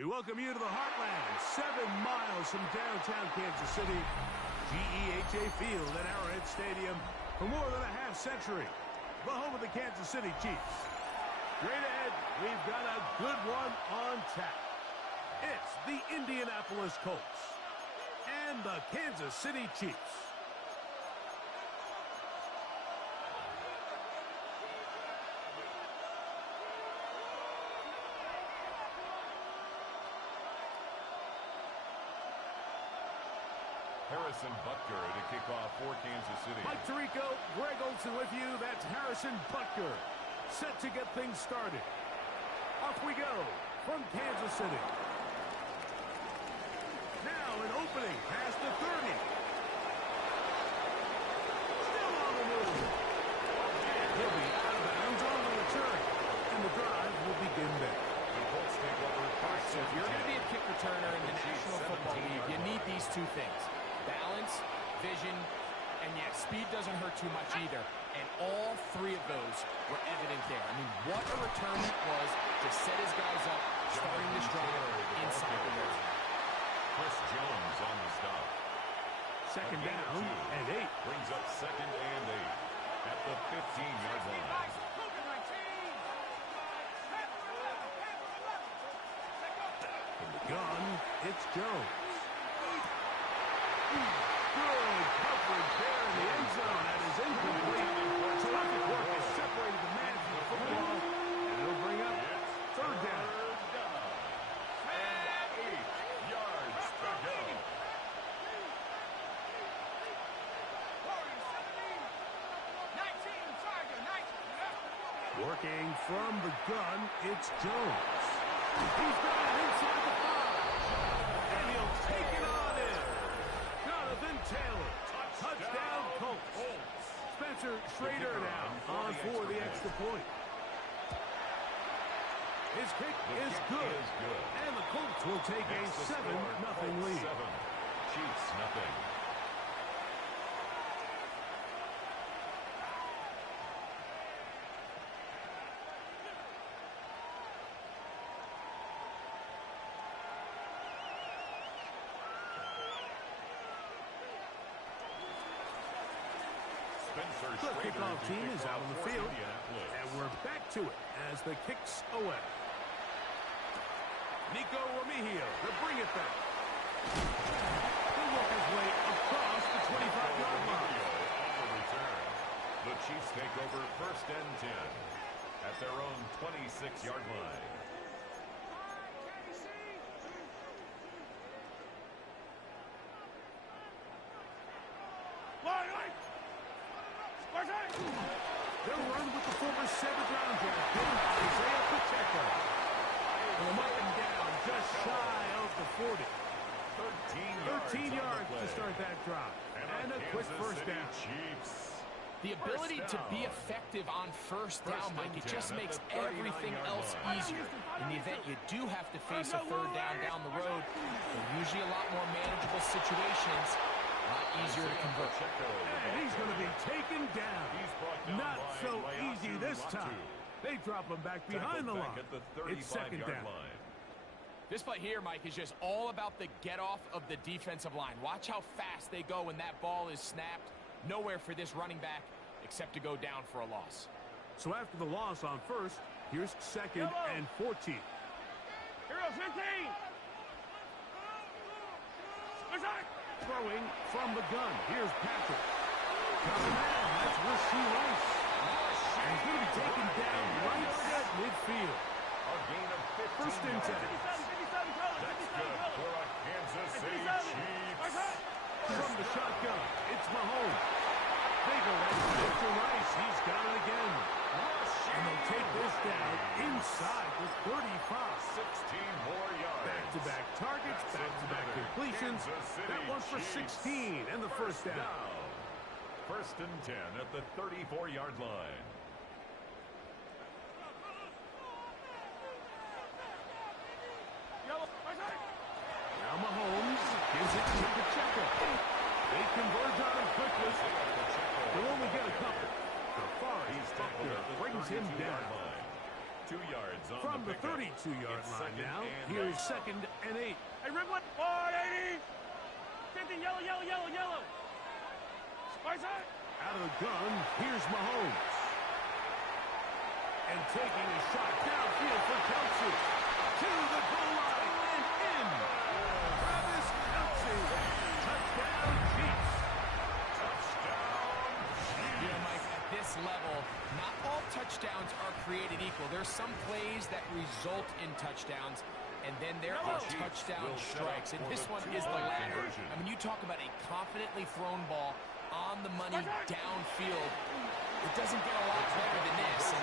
We welcome you to the Heartland, 7 miles from downtown Kansas City. GEHA Field at Arrowhead Stadium for more than a half-century. The home of the Kansas City Chiefs. Straight ahead, we've got a good one on tap. It's the Indianapolis Colts and the Kansas City Chiefs. Harrison Butker to kick off for Kansas City. Mike Tirico, Greg Olsen with you. That's Harrison Butker. Set to get things started. Off we go from Kansas City. Now an opening past the 30. Still on the move. He'll be out of bounds on the return. And the drive will begin there. The Colts take over first. So if you're going to be a kick returner in the National Football League, you need these two things. Balance, vision, and yeah, speed doesn't hurt too much either. And all three of those were evident there. I mean, what a return it was to set his guys up, starting this drive inside the red zone. Chris Jones on the stop. Second down and 8. Brings up 2nd and 8 at the 15-yard line. In the gun, it's Jones. Good coverage there in the end zone. That is incomplete. Terrific work has separated the man from the football. And it'll bring up 3rd down. And 8 yards to go. Working from the gun, it's Jones. He's got it inside the 5. And he'll take it on in. Jonathan Taylor. Touchdown Colts. Spencer Schrader now on for the extra point. His kick is good. And the Colts will take a 7-0 lead. 7. Chiefs nothing. The kickoff team is out on the field, and we're back to it as the kicks away. Nico Remigio to bring it back. He'll work his way across the 25-yard line. On the return. The Chiefs take over 1st and 10 at their own 26-yard line. They'll run with the former 7th-round draft pick, Isaiah Pacheco. From up and down, just shy of the 40. 13 yards to start that drive. And a quick first down. Chiefs. The ability to be effective on first down, Mike, it just makes everything else easier. In the event you do have to face a 3rd down the road, they're usually a lot more manageable situations. A lot easier to convert. And he's going to be taken down. Not so easy this time. They drop him back behind the line. It's 2nd down. This play here, Mike, is just all about the get-off of the defensive line. Watch how fast they go when that ball is snapped. Nowhere for this running back except to go down for a loss. So after the loss on 1st, here's 2nd and 14. Hero 15! Throwing from the gun. Here's Patrick. Coming in, that's Rasheed Rice. And he's going to be taken down right at midfield. A gain of 15 1st and 10. That's good for a Kansas City Chiefs. From the shotgun, it's Mahomes. They go right to Rice. He's got it again. And they'll take this down inside the 35. 16 more yards. Back-to-back targets, back-to-back completions. That one for 16 and the 1st down. 1st and 10 at the 34-yard line. Now Mahomes gives it to Pacheco. They converge on him quickly. They'll only get a couple. The Forest Buckner brings him down. 2 yards on From the pickup. 32-yard It's line second now, and here's 8. 2nd and 8. Hey, red one. 480. 50, yellow, yellow, yellow, yellow. Spice out. Out of the gun, here's Mahomes. And taking a shot downfield for Kelsey. To the goal line and in. Travis Kelsey. Touchdown, Chiefs. Touchdown, Chiefs. You know, Mike, at this level, not all touchdowns are created equal. There's some plays that result in touchdowns, and then there are touchdown strikes, and this one is the latter. I mean, you talk about a confidently thrown ball on the money downfield. It doesn't get a lot better than this, and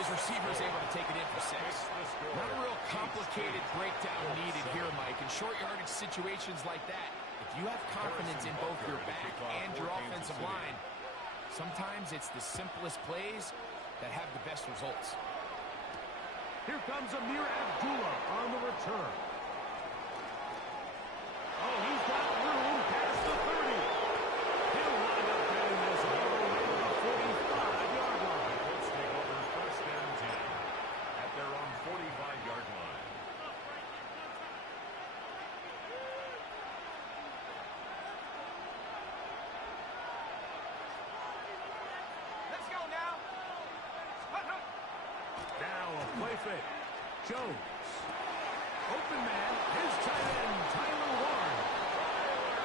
his receiver is able to take it in for 6. Not a real complicated breakdown needed here, Mike. In short yardage situations like that, if you have confidence in both your back and your offensive line, sometimes it's the simplest plays that have the best results. Here comes Amir Abdullah on the return. Oh, he's got room past the 30. He'll wind up getting this all the way to the 45-yard line. Let's take over 1st and 10 at their own 45-yard line. Let's go now. Now a play fake. Jones. Open man, his tight end, Tyler Warren.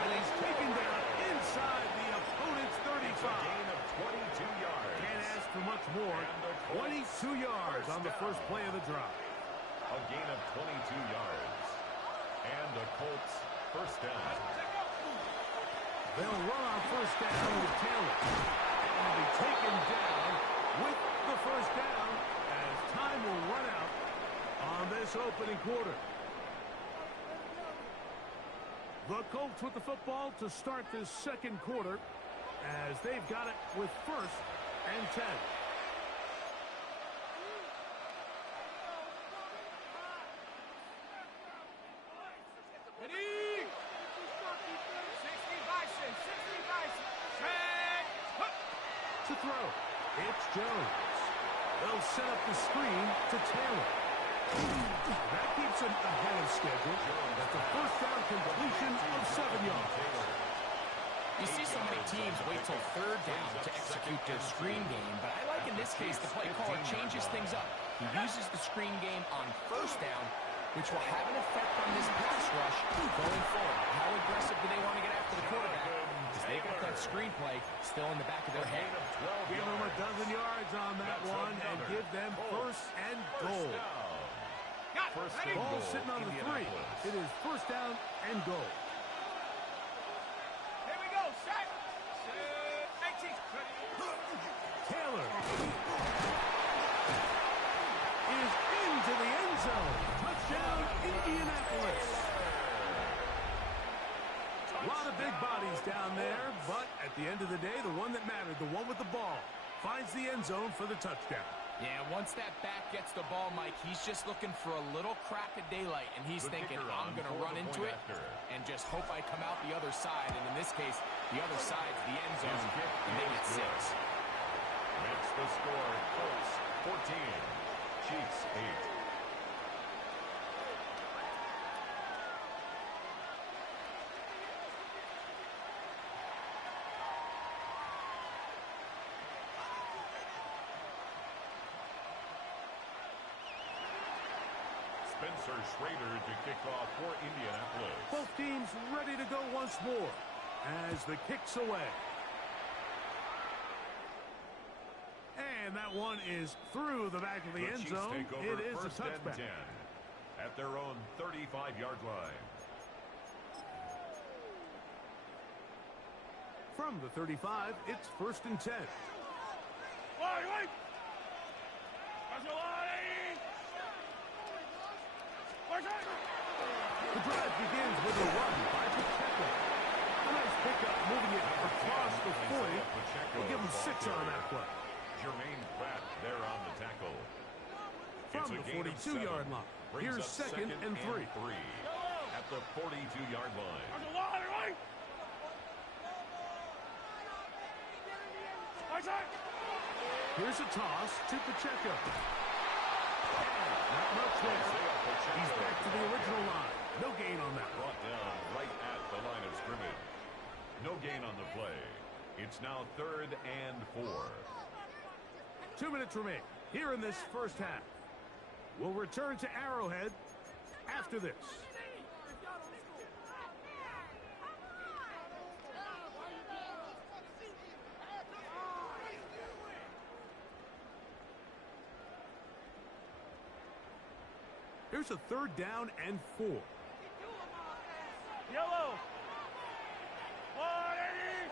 And he's taken down inside the opponent's 35. Gain of 22 yards. Can't ask for much more. 22 yards on the first play of the drive. A gain of 22 yards. And the Colts first down. They'll run on first down with Taylor. And will be taken down with the first down as time will run out on this opening quarter. The Colts with the football to start this second quarter as they've got it with 1st and 10. Ready? 60 Bison. 60 Bison. Set. To throw, it's Jones. They'll set up the screen to Taylor. That keeps him ahead of schedule. That's a first down completion of 7 yards. You see so many teams wait till 3rd down to execute their screen game, but I like in this case the play caller changes things up. He uses the screen game on 1st down, which will have an effect on this pass rush going forward. How aggressive do they want to get after the quarterback? Because they got that screen play still in the back of their head. Give them a dozen yards on that one and give them 1st and goal. First and Ball goal, sitting on the 3. Indianapolis. It is 1st down and goal. Here we go. Set. 18. Taylor is into the end zone. Touchdown, Indianapolis. A lot of big bodies down there, but at the end of the day, the one that mattered, the one with the ball, finds the end zone for the touchdown. Yeah, once that back gets the ball, Mike, he's just looking for a little crack of daylight, and he's thinking, I'm going to run into it and just hope I come out the other side. And in this case, the other side's the end zone, and they get 6. Makes the score. Colts 14. Chiefs 8. Spencer Schrader to kick off for Indianapolis. Both teams ready to go once more as the kick's away. And that one is through the back of the end Chiefs zone. take over It is a first and touchback. 10 at their own 35-yard line. From the 35, it's 1st and 10. Wait. The drive begins with a run by Pacheco. A nice pickup, moving it across the 40. We'll give him 6 on that play. Jermaine Pratt there on the tackle. From the 42-yard line. Here's 2nd and 3. At the 42-yard line. Here's a toss to Pacheco. Not much there. He's back to the original line. No gain on that one. Brought down right at the line of scrimmage. No gain on the play. It's now 3rd and 4. 2 minutes remain here in this first half. We'll return to Arrowhead after this. Here's a 3rd down and 4. Yellow. 180.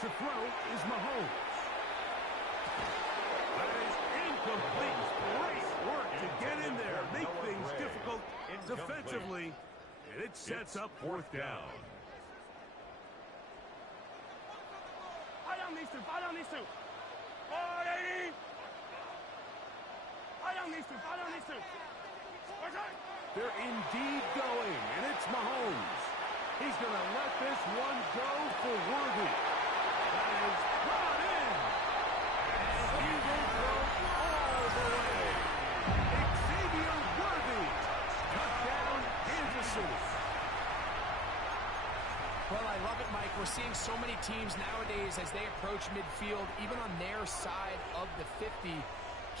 To throw is Mahomes. That is incomplete. Great work to get in there, make things difficult defensively, and it sets up 4th down. Fight on these two. Fight on these two. 180. Fight on these two. Fight on these two. They're indeed going, and it's Mahomes. He's going to let this one go for Worthy. That is brought in. And he will go all the way. Xavier Worthy. Touchdown, Kansas City. Well, I love it, Mike. We're seeing so many teams nowadays as they approach midfield, even on their side of the 50,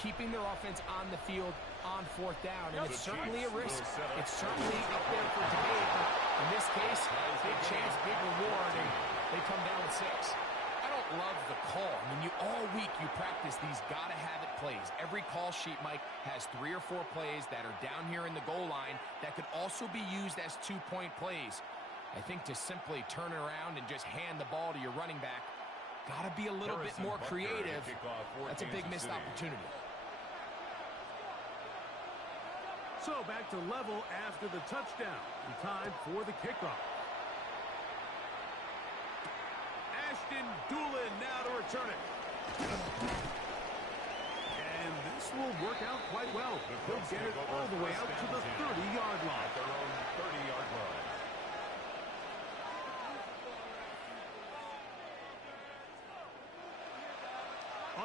keeping their offense on the field on 4th down. And it's certainly a risk. It's certainly up there for debate. But in this case, big chance, big reward, and they come down with 6. I don't love the call. I mean, all week you practice these gotta-have-it plays. Every call sheet, Mike, has 3 or 4 plays that are down here in the goal line that could also be used as 2-point plays. I think to simply turn it around and just hand the ball to your running back, gotta be a little bit more creative. That's a big missed opportunity. So back to level after the touchdown. And time for the kickoff. Ashton Doolin now to return it. And this will work out quite well. They'll get it all the way out to the 30-yard line. At their own 30-yard line.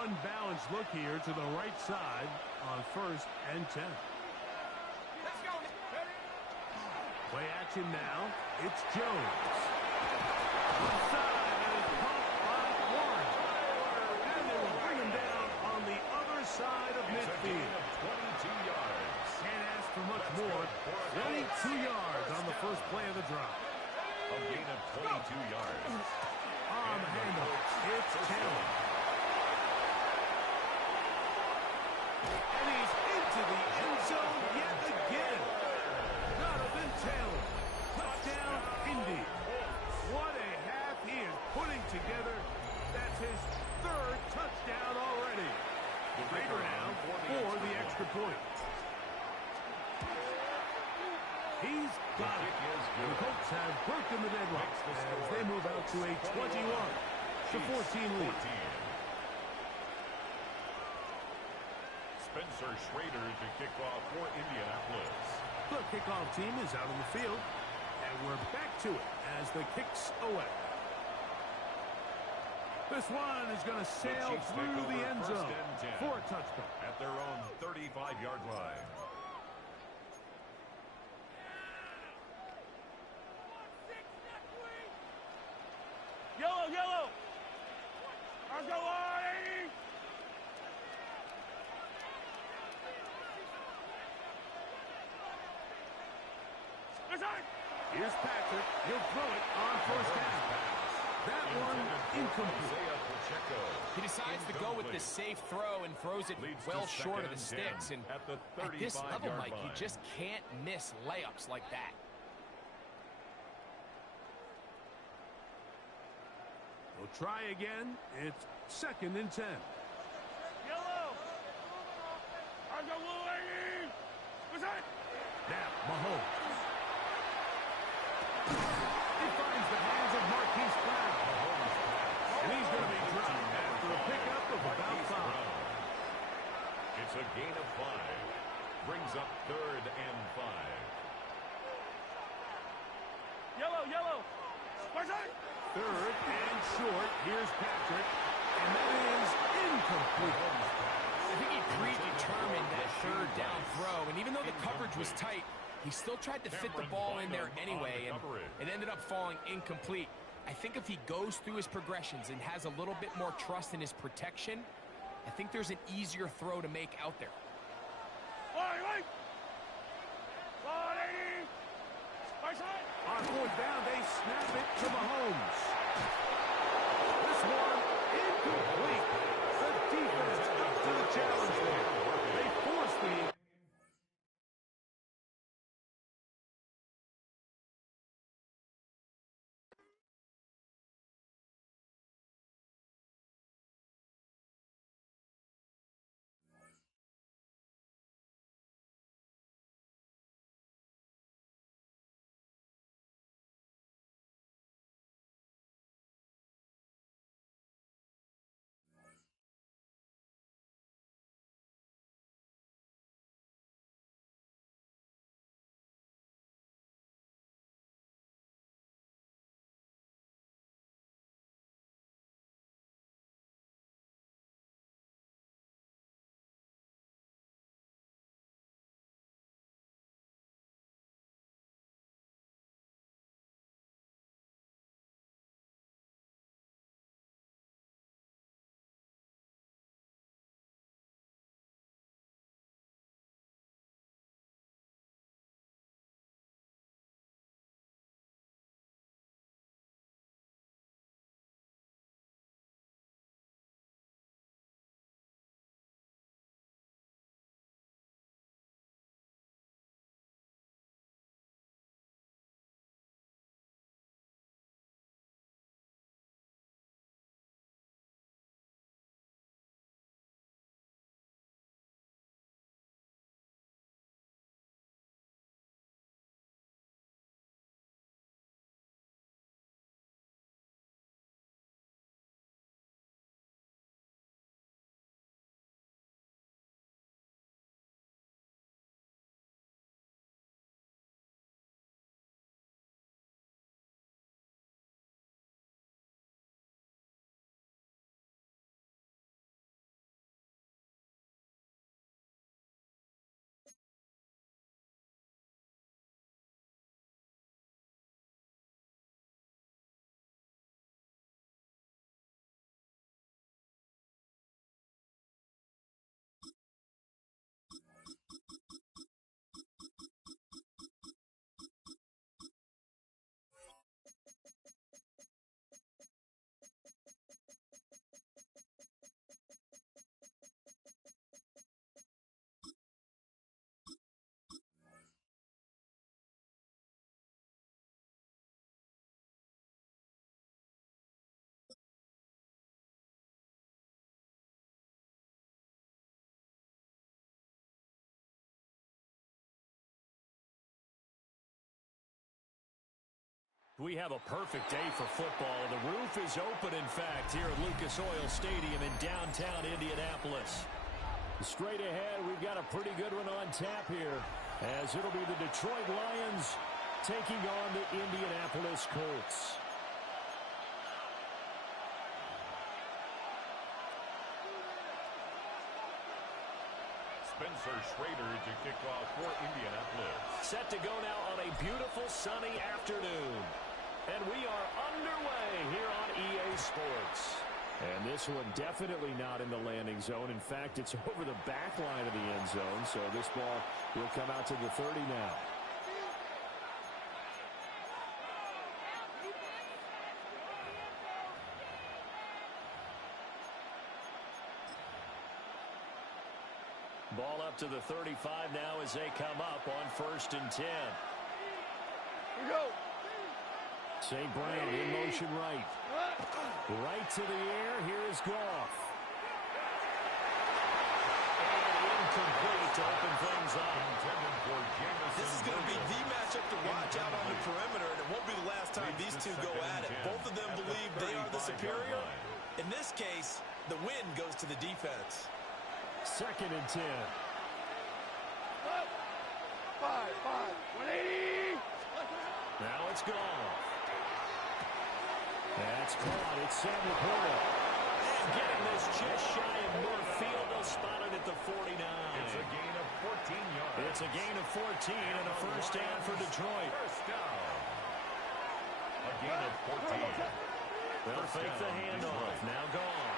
Unbalanced look here to the right side on 1st and 10. Play action now. It's Jones. Inside and it's pumped by Warren. And they will bring him down on the other side of midfield. 22 yards. Can't ask for much more. 22 yards on the first play of the drive. A gain of 22 yards. On the handoff, it's Taylor. And he's into the end zone yet again. Jonathan Taylor. Touchdown, Indy. What a half he is putting together. That's his 3rd touchdown already. Raider now for the extra point. He's got it. The Colts have broken the deadlock as they move out to a 21-14 lead. Spencer Schrader to kick off for Indianapolis. The kickoff team is out on the field, and we're back to it as the kicks away. This one is going to sail through the end zone for a touchdown. At their own 35-yard line. Yellow, yellow. Let's go, 180. Here's Patrick. He'll throw it on 1st down. That one incomplete. He decides to go with the safe throw and throws it well short of the sticks. And at this level, Mike, you just can't miss layups like that. We'll try again. It's 2nd and 10. Yellow. Let's go, 180. Now, Mahomes. He finds the hands of Marquise Brown. And he's going to be dropped after a pickup of about 5. It's a gain of 5. Brings up 3rd and 5. Yellow, yellow. 3rd and short. Here's Patrick. And that is Incomplete. I think he predetermined that third down throw, and even though the coverage was tight, he still tried to fit the ball in there anyway, and it ended up falling incomplete. I think if he goes through his progressions and has a little bit more trust in his protection, I think there's an easier throw to make out there. On fourth down, they snap it to Mahomes. This one incomplete. The defense up to the challenge there. They force the... We have a perfect day for football. The roof is open, in fact, here at Lucas Oil Stadium in downtown Indianapolis. Straight ahead, we've got a pretty good one on tap here, as it'll be the Detroit Lions taking on the Indianapolis Colts. Spencer Schrader to kick off for Indianapolis. Set to go now on a beautiful sunny afternoon. And we are underway here on EA Sports. And this one definitely not in the landing zone. In fact, it's over the back line of the end zone. So this ball will come out to the 30 now. Ball up to the 35 now as they come up on 1st and 10. Here we go. St. Brown in motion right. Right to the air. Here is Goff. And incomplete to open things up. This is going to be the matchup to watch out on the perimeter, and it won't be the last time these two go at it. Both of them believe they are the superior. In this case, the win goes to the defense. 2nd and 10. 180. Now it's gone. That's caught. It's Samuel Porter. And getting this just shy of midfield. They'll spot it at the 49. It's a gain of 14 yards. It's a gain of 14 and a first down for Detroit. First down. A gain of 14. They'll fake the handoff. Now Goff.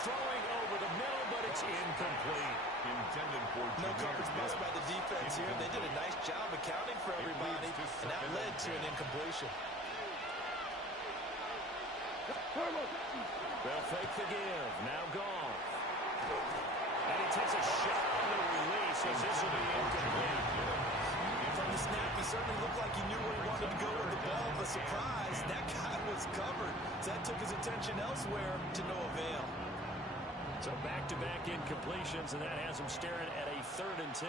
Throwing over the middle, but it's incomplete. Intended for No coverage bust by the defense here. They did a nice job accounting for everybody, and that led to an incompletion. They'll fake the give. Now Goff. And he takes a shot on the release as this will be incomplete. From the snap, he certainly looked like he knew where he wanted to go with the ball, but surprise, that guy was covered. So that took his attention elsewhere to no avail. So back-to-back incompletions, and that has him staring at a 3rd and 10.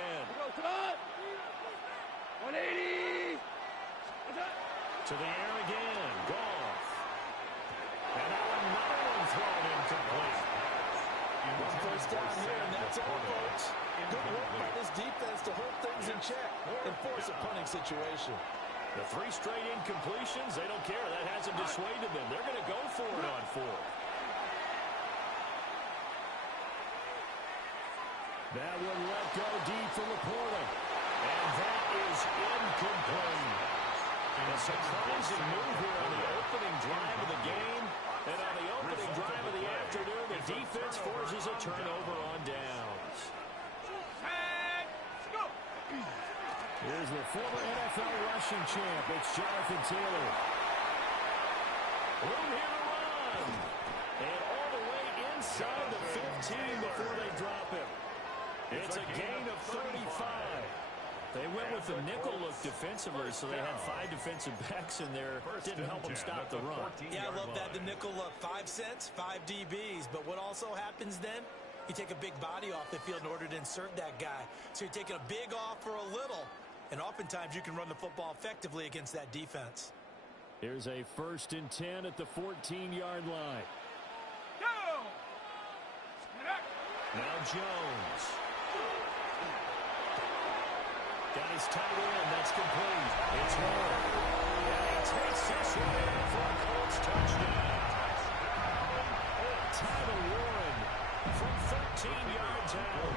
180. To the air again. Goff. And now another one thrown incomplete. First down here, and that's all, folks. Good work by this defense to hold things in check and force a punting situation. The 3 straight incompletions, they don't care. That hasn't dissuaded them. They're going to go for it on 4th. That one let go deep for Laporta. And that is incomplete. A surprising move here on the opening drive of the game. And on the opening drive of the afternoon, the defense forces a turnover on downs. Here's the former NFL rushing champ. It's Jonathan Taylor. Room here to run. And all the way inside the 15 before they drop him. It's a gain of 35. They went with the nickel look defensively, so they had 5 defensive backs in there. Didn't help them stop the run. Yeah, I love that. The nickel look, 5 cents, 5 DBs. But what also happens then, you take a big body off the field in order to insert that guy. So you're taking a big off for a little. And oftentimes you can run the football effectively against that defense. Here's a 1st and 10 at the 14-yard line. Now Jones. Got his tight end. That's complete. It's Warren. And he takes this one in for a Colts touchdown. Tyler Warren from 13 yards out.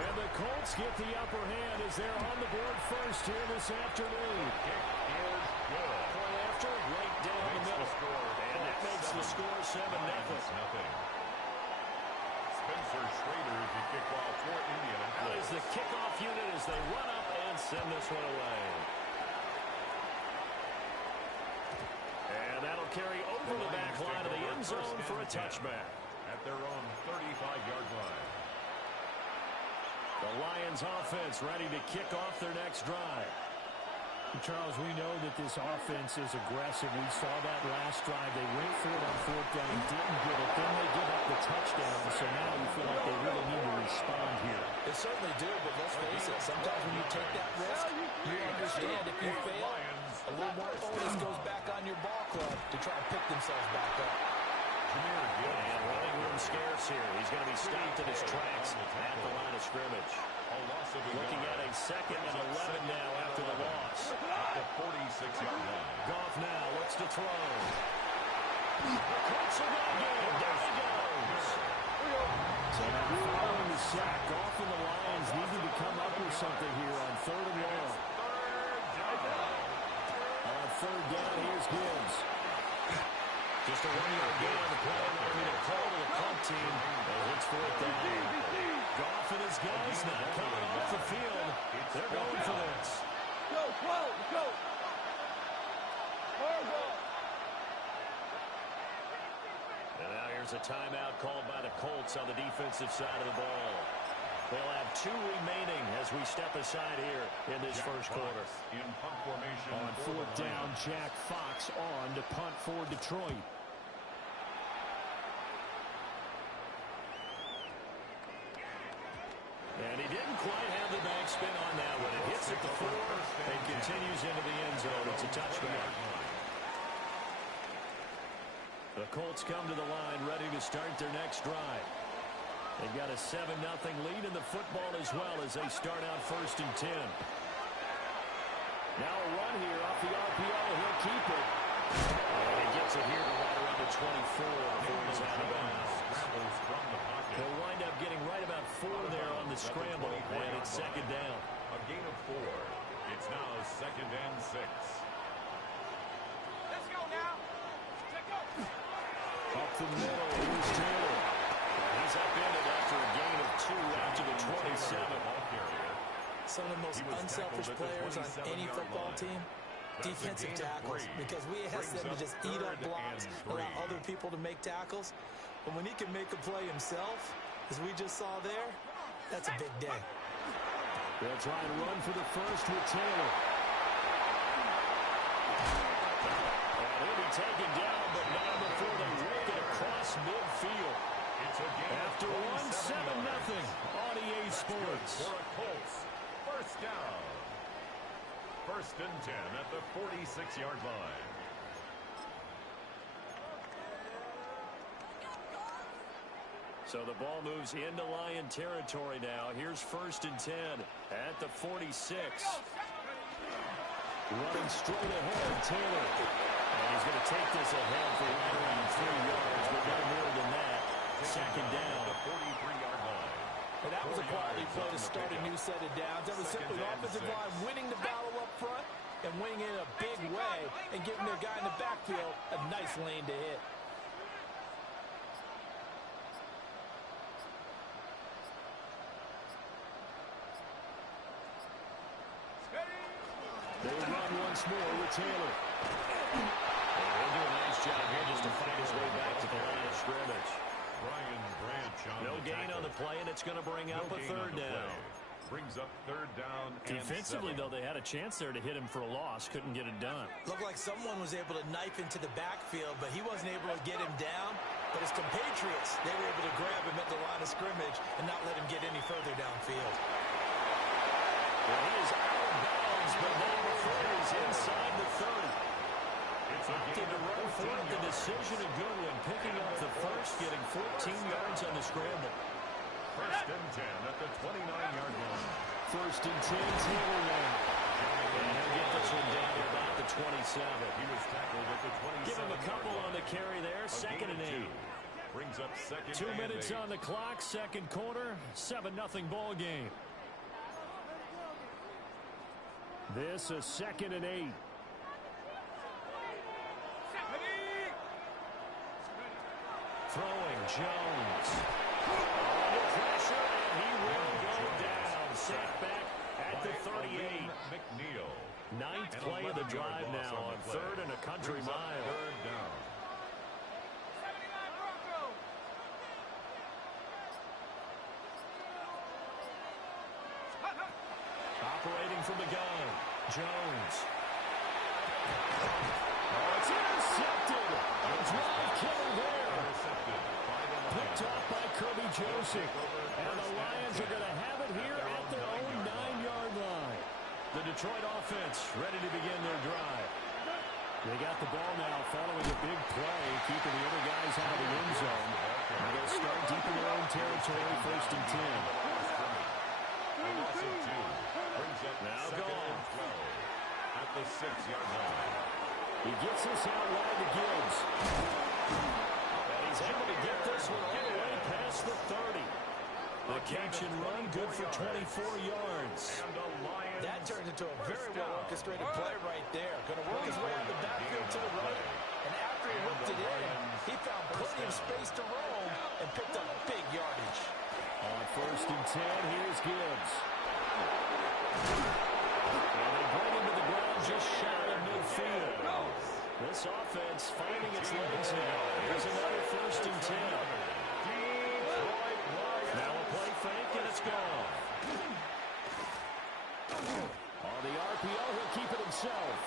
And the Colts get the upper hand as they're on the board first here this afternoon. Point after, right down the middle. And that makes the score 7-0. Spencer Schrader is the kickoff for Indianapolis. That is the kickoff unit as they run up and send this one away. And that'll carry over the back line of the end zone for a touchback. At their own 35-yard line. The Lions offense ready to kick off their next drive. Charles, we know that this offense is aggressive. We saw that last drive. They went for it on 4th down, didn't get it. Then they give up the touchdown. So now you feel like they really need to respond here. They certainly do, but let's face it. Sometimes when you take that risk, you understand if you fail, a little more onus goes back on your ball club to try to pick themselves back up. And running room scarce here. He's going to be stopped in his tracks at the line of scrimmage. Looking at a 2nd and 11 now after the loss. At the 46-yard line. Goff now looks to throw. The Colts are going to get him. There he goes. So now following the sack, Goff and the Lions needed to come up with something here on 3rd and 1. On 3rd down, here's Gibbs. Just a 1-yard gain on the play. Now we need a call to the punt team as it's 4th down. Goff and his guys not coming off the field. They're going for this. Go. And now here's a timeout called by the Colts on the defensive side of the ball. They'll have 2 remaining as we step aside here in this first quarter. In punt formation On 4th down, Jack Fox on to punt for Detroit. And he didn't quite have the backspin on that one. It hits at the 4 and continues into the end zone. It's a touchback. The Colts come to the line ready to start their next drive. They've got a 7-0 lead in the football as well as they start out 1st and 10. Now a run here off the RPO. He'll keep it. And he gets it here to right around the 24 before he's out of bounds. Scrambles from the pocket. He'll wind up getting right about 4 there on the scramble, and it's second down. A gain of 4. It's now 2nd and 6. Let's go now. Let's go. Up the middle, here's Taylor. He's upended after a gain of 2 after the 27. Some of the most unselfish players on any football team, defensive tackles, because we ask them to just eat up blocks, allow other people to make tackles. But when he can make a play himself, as we just saw there, that's a big day. They'll try and run for the first with Taylor. And he'll be taken down, but not before they work it across midfield. After 1-7-0 on EA Sports. For a Colts first down. 1st and 10 at the 46-yard line. So the ball moves into Lion territory now. Here's 1st and 10 at the 46. Running straight ahead, Taylor. And he's going to take this ahead for right around 3 yards, but no more than that. Second down. The 43-yard line. And that was a quality play to start a new set of downs. That was simply the offensive line winning the battle up front and winning it in a big way and giving their guy in the backfield a nice lane to hit. They run once more with Taylor. He'll do a nice job here just to fight his way back to the line of scrimmage. Brian Branch on No the gain tackle. on the play, and it's going to bring up a third down. Brings up 3rd down and Defensively, 7. though, they had a chance there to hit him for a loss. Couldn't get it done. Looked like someone was able to knife into the backfield, but he wasn't able to get him down. But his compatriots, they were able to grab him at the line of scrimmage and not let him get any further downfield. Well, he is out of bounds, but now before he's inside the 30. Opted to run for it. The decision a good one. Picking up the first, getting 14 yards on the scramble. 1st and 10 at the 29-yard line. 1st and 10, Taylor now. And he'll get this one down to about the 27. He was tackled at the 27. Give him a couple on the carry there. 2nd and 8. Brings up 2nd 2 and minutes 8. on the clock. Second quarter. 7-0 ball game. This is 2nd and 8. Throwing Jones. Under pressure, and he will go down. Sacked back at the 38. McNeil. 9th play of the drive now on 3rd and a country mile. 3rd down. Operating from the gun. Jones. Oh, it's intercepted. A drive killer there. Picked off by Kirby Joseph. And the Lions are going to have it here at their own 9-yard line. The Detroit offense ready to begin their drive. They got the ball now following a big play, keeping the other guys out of the end zone. And they'll start deep in their own territory, 1st and 10. Now gone. At the 6-yard line. He gets this out wide to Gibbs. And he's able to get this one all the way past the 30. The catch and run, good for 24 yards. That turned into a very well-orchestrated play right there. Going to work his way out of the backfield to the right. And after he whipped it in, he found plenty of space to roam and picked up big yardage. On 1st and 10, here's Gibbs. And they bring him to the ground just shy of midfield. This offense finding its legs now. Here's another 1st and 10. Now a play fake, and it's gone. On the RPO, he'll keep it himself.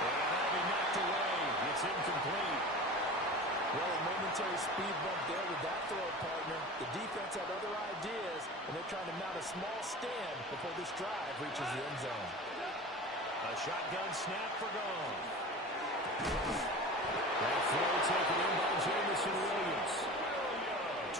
And that'll be knocked away. It's incomplete. Well, a momentary speed bump there with that throw, partner. The defense had other ideas, and they're trying to mount a small stand before this drive reaches the end zone. A shotgun snap for gone. That throw taken in by Jamison Williams.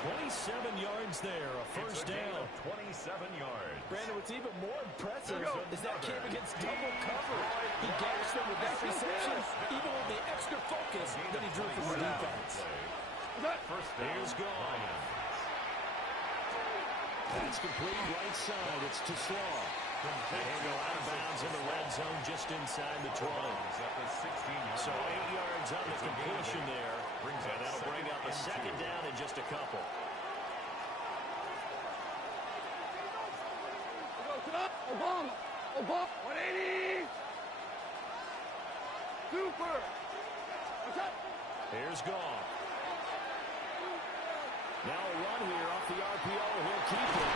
27 yards there, a first down. 27 yards. Brandon, what's even more impressive is that came against double coverage. He gashed them with that reception, even with the extra focus complete right side. It's to Slaw. And he'll go out of bounds in the red zone just inside the 20. So 8 yards on the completion there. And that'll bring up a second down in just a couple. Obama, 180. Super. Here's Goff. Now a run here off the RPO. He'll keep it.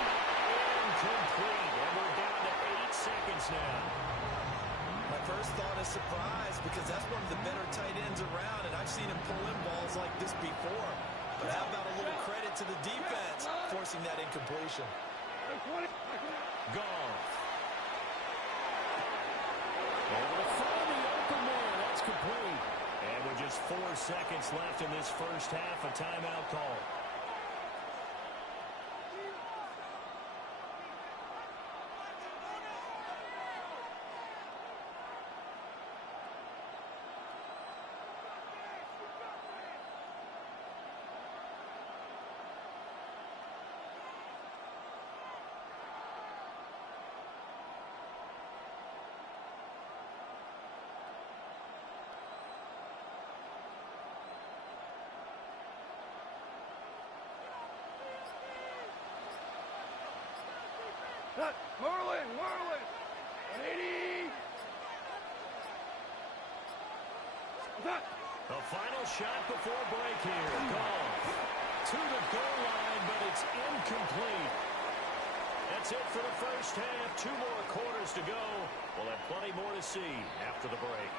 Incomplete. And we're down to 8 seconds now. My first thought is surprise because that's one of the better tight ends around, and I've seen him pull in balls like this before. But how about a little credit to the defense forcing that incompletion? Goff. Able to find the open man. That's complete. And with just 4 seconds left in this first half, a timeout call. Merlin, 180. The final shot before break here. Goff to the goal line, but it's incomplete. That's it for the first half. 2 more quarters to go. We'll have plenty more to see after the break.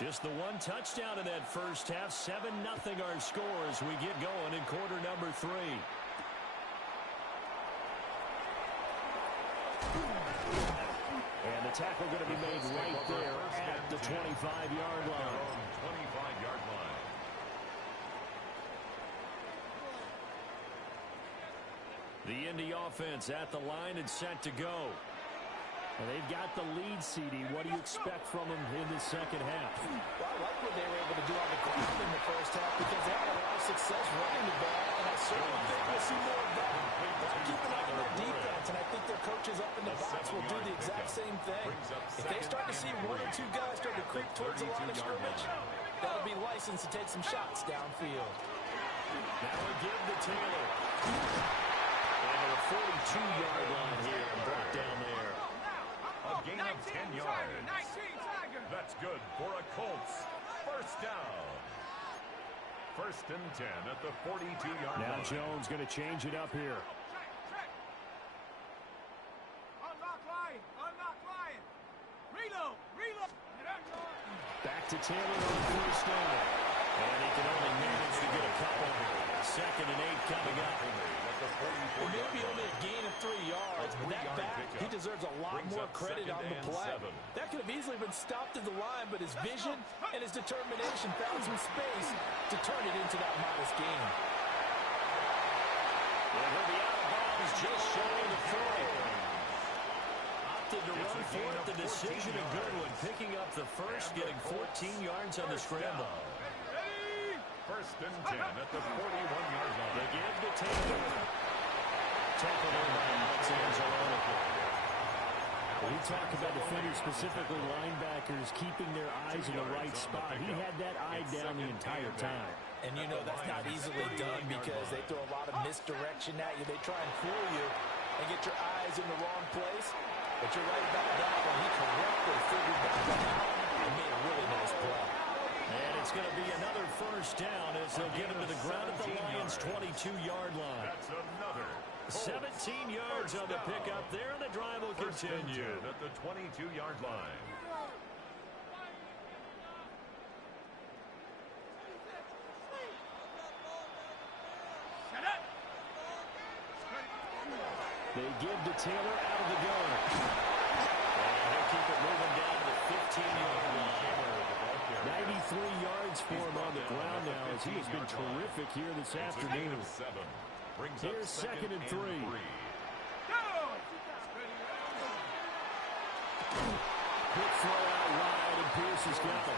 Just the one touchdown in that first half. 7-0 our score as we get going in quarter number 3. And the tackle going to be made right there at the 25-yard line. 25-yard line. The Indy offense at the line and set to go. Well, they've got the lead, CD. What do you expect from them in the second half? Well, I like what they were able to do on the ground in the first half because they had a lot of success running the ball, and I certainly think we'll see more of that. They'll keep an eye on their defense, and I think their coaches up in the box will do the exact same thing. If they start to see 1 or 2 guys start to creep towards the line of scrimmage, that'll be licensed to take some shots downfield. Now we give to Taylor. And a 42-yard line here and brought down there. A gain of 10 yards. That's good for a Colts. First down. First and 10 at the 42-yard line. Now Jones going to change it up here. Unlock line. Reload. Back to Taylor on first down. And he can only manage to get a couple. 2nd and 8 coming up. Well, maybe only a gain of 3 yards, but that back, he deserves a lot more credit on the play. That could have easily been stopped at the line, but his vision and his determination found some space to turn it into that modest gain. And he'll be out of bounds just showing the 40. Opted to run for it. The decision a good one. Picking up the first, getting 14 yards on the scramble. First and 10 at the 41-yard line. They give to Taylor. Tackled over by Alexander. We talk about defenders, specifically linebackers, keeping their eyes in the right spot. He had that eye down the entire time. And you know that's not easily done because they throw a lot of misdirection at you. They try and fool you and get your eyes in the wrong place. But you're right about that one. He correctly figured that one out and made a really nice play. And it's going to be another first down as they'll get him to the ground at the Lions' 22-yard line. That's another. 17 yards on the pickup there, and the drive will continue. At the 22-yard line. They give to Taylor out of the gun. And he'll keep it moving down to the 15-yard line. 93 yards for him on the ground now as he has been terrific here this afternoon. Here's 2nd and 3. Quick throw out wide, and Pierce has got it.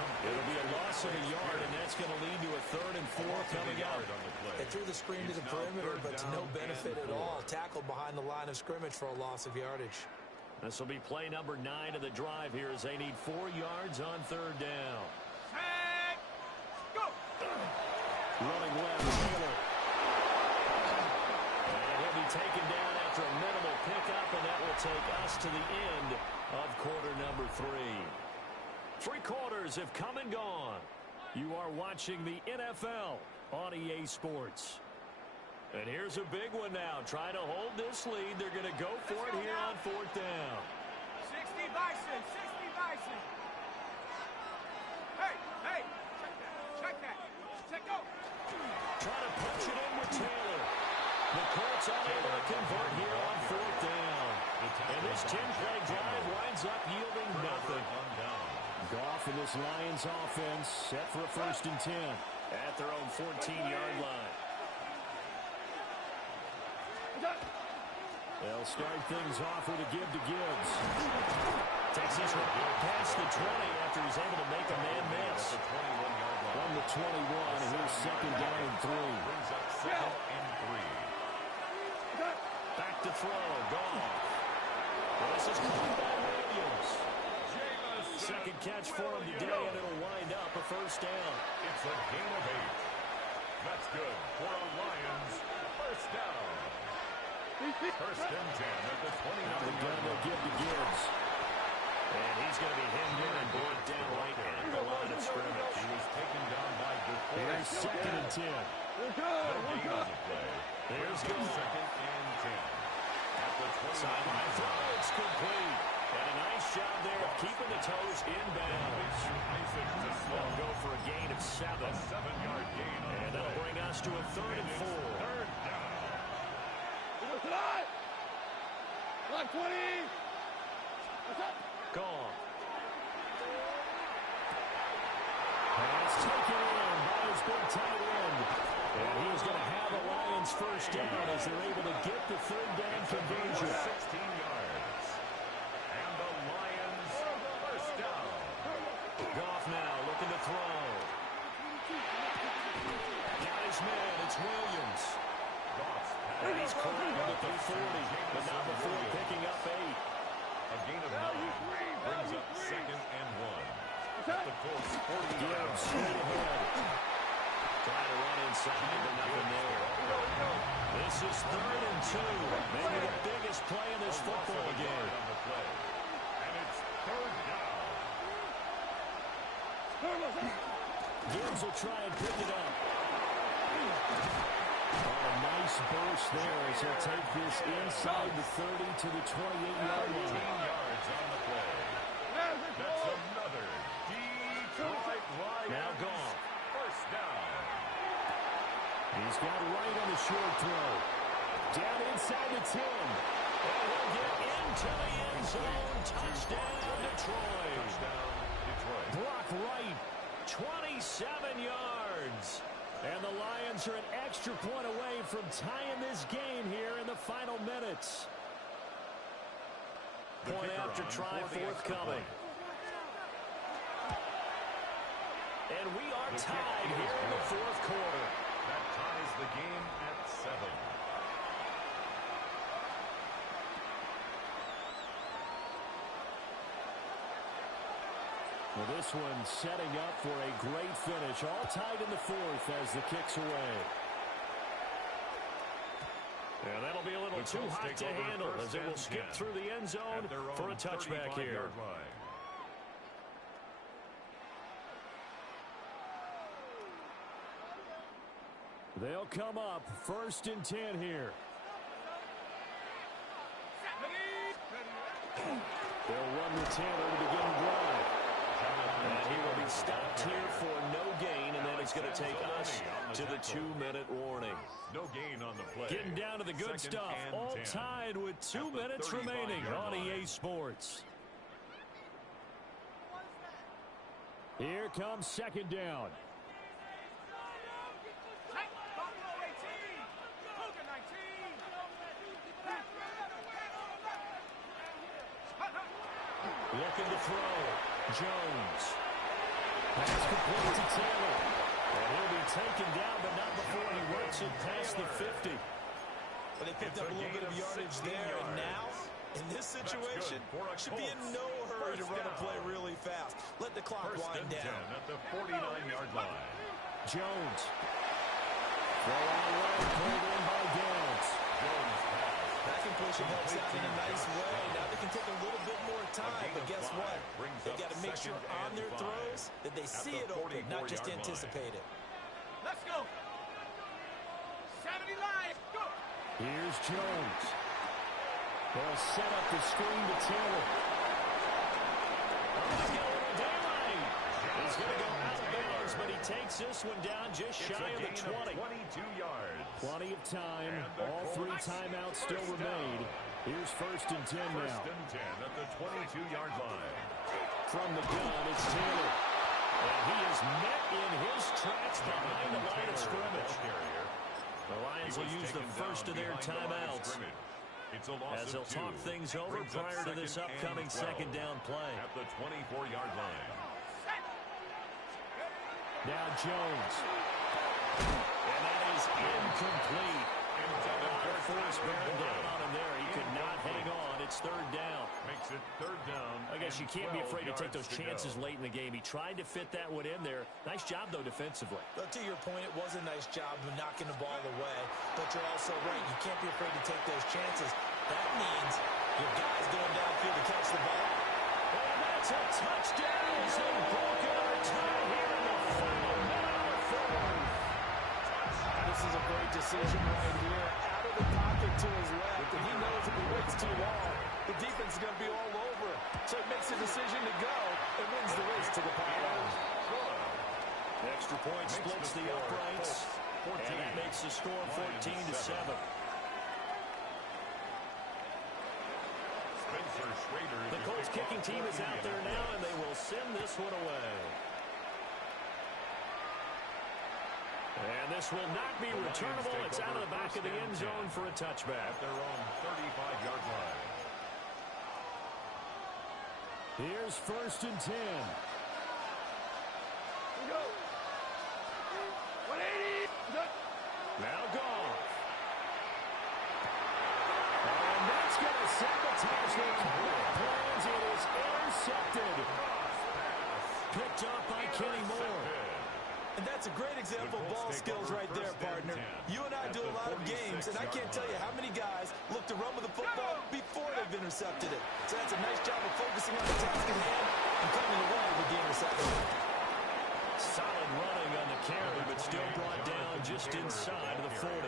It'll be a loss of a yard, and that's going to lead to a 3rd and 4 coming out. They threw the screen to the perimeter, but to no benefit at all. Tackled behind the line of scrimmage for a loss of yardage. This will be play number 9 of the drive here as they need 4 yards on 3rd down. Go! Running left, Taylor. And he'll be taken down after a minimal pickup, and that will take us to the end of quarter number 3. 3 quarters have come and gone. You are watching the NFL on EA Sports. And here's a big one now. Trying to hold this lead. They're going to go for it here on 4th down. 60 Bison, 60 Bison. Hey, hey, check that. Check go. Trying to punch it in with Taylor. The Colts unable to convert here on 4th down. And this 10-play drive winds up yielding nothing. Goff and this Lions offense set for a 1st and 10 at their own 14-yard line. They'll start things off with a give to Gibbs. Takes this one past the 20 after he's able to make a man miss. From the 21, and here's 2nd down and 3. Back to throw, Goff. Well, this is caught by Williams. 2nd catch for him today, and it'll wind up a 1st down. It's a gain of 8. That's good for a Lions 1st down. 1st and 10 at the 29. Now the gun they'll give to Gibbs. And he's going to be hemmed in and brought down right at the line of scrimmage. He was taken down by Dufour. Here's 2nd and 10. Here's good. 2nd and 10. At the 29. Sideline throw. It's complete. And a nice job there of keeping the toes inbounds. They'll go for a gain of 7. A 7-yard gain. And that'll bring us to a 3rd and 4. 3rd down. Block 20. Gone. Pass taken in by his big tight end. And he's going to have the Lions 1st down as they're able to get the 3rd down conversion. 16 yards. And the Lions 1st down. Goff now looking to throw. Got his man. It's Williams. And he's corralled at the 40, but not before picking up 8. A gain of 9 brings up 2nd and 1. At the Colts 40 Gibbs straight ahead. Trying to run inside, but nothing there. This is 3rd and 2. Maybe the biggest play in this football game. On the play. And it's 3rd down. Gibbs will try and pick it up. Oh, a nice burst there as he'll take this inside the 30 to the 28-yard line. 18 yards on the play. That's another Detroit Lions. Now gone. 1st down. He's got right on the short throw. Down inside the 10. And he'll get into the end zone. Touchdown, Detroit. Touchdown, Detroit. Brock Wright, 27 yards. And the Lions are an extra point away from tying this game here in the final minutes. Point after try forthcoming. And we are tied here in the 4th quarter. That ties the game at 7. Well, this one setting up for a great finish. All tied in the 4th as the kick's away. And that'll be a little too hot to handle as it will skip through the end zone for a touchback here. They'll come up 1st and 10 here. They'll run with Taylor to begin the drive. And he will be stopped here for no gain, and then it's going to take us to the 2-minute warning. No gain on the play. Getting down to the good stuff. All tied with 2 minutes remaining on EA Sports. Here comes second down. Looking to throw. Jones. Pass complete to Taylor. And he'll be taken down, but not before he works it past the 50. But they picked up a little bit of yardage there, and now, in this situation, should be in no hurry to run a play really fast. Let the clock wind down. At the 49-yard line. Jones. Throw on the way, pulled in by Downs. That completion helps out in a nice way. Now they can take a little bit more time, but guess what? They got to make sure on their throws that they see it open, not just anticipate it. Let's go. 70 lines. Go. Here's Jones. They'll set up the screen to Taylor. He's going to go out of bounds, but he takes this one down just shy of the 20. 22 yards. Plenty of time. All 3 timeouts still remain. Here's 1st and 10 now. 1st and 10 at the 22-yard line. From the gun, it's Taylor. And he is met in his tracks behind the line of scrimmage. The Lions will use the first of their timeouts as they'll talk things over prior to this upcoming second down play. At the 24-yard line. Now Jones. And that is incomplete. Force bearing down on him there. He could not hang on. It's 3rd down. Makes it 3rd down. I guess you can't be afraid to take those chances late in the game. He tried to fit that one in there. Nice job, though, defensively. But to your point, it was a nice job of knocking the ball away. But you're also right. You can't be afraid to take those chances. That means your guy's going downfield to catch the ball. And that's a touchdown as they broke our tie here in the final minute of the 4th. This is a great decision right here. Out of the pocket to his left, and he knows if he waits too long, the defense is going to be all over him. So he makes a decision to go and wins the race to the pylon. The extra point splits the uprights, and that makes the score 14-7. The Colts kicking team is out there now, and they will send this one away. And this will not be returnable. It's out of the back of the end zone for a touchback. At their own 35-yard line. Here's 1st and 10. Go. 180. Now Goff. And that's going to sabotage their plans. It is intercepted. Picked off by Kenny Moore. And that's a great example of ball skills right there, partner. You and I do a lot of games, and I can't tell you how many guys look to run with the football before they've intercepted it. So that's a nice job of focusing on the task at hand and coming away with the interception. Solid running on the carry, but still brought down just inside of the 40.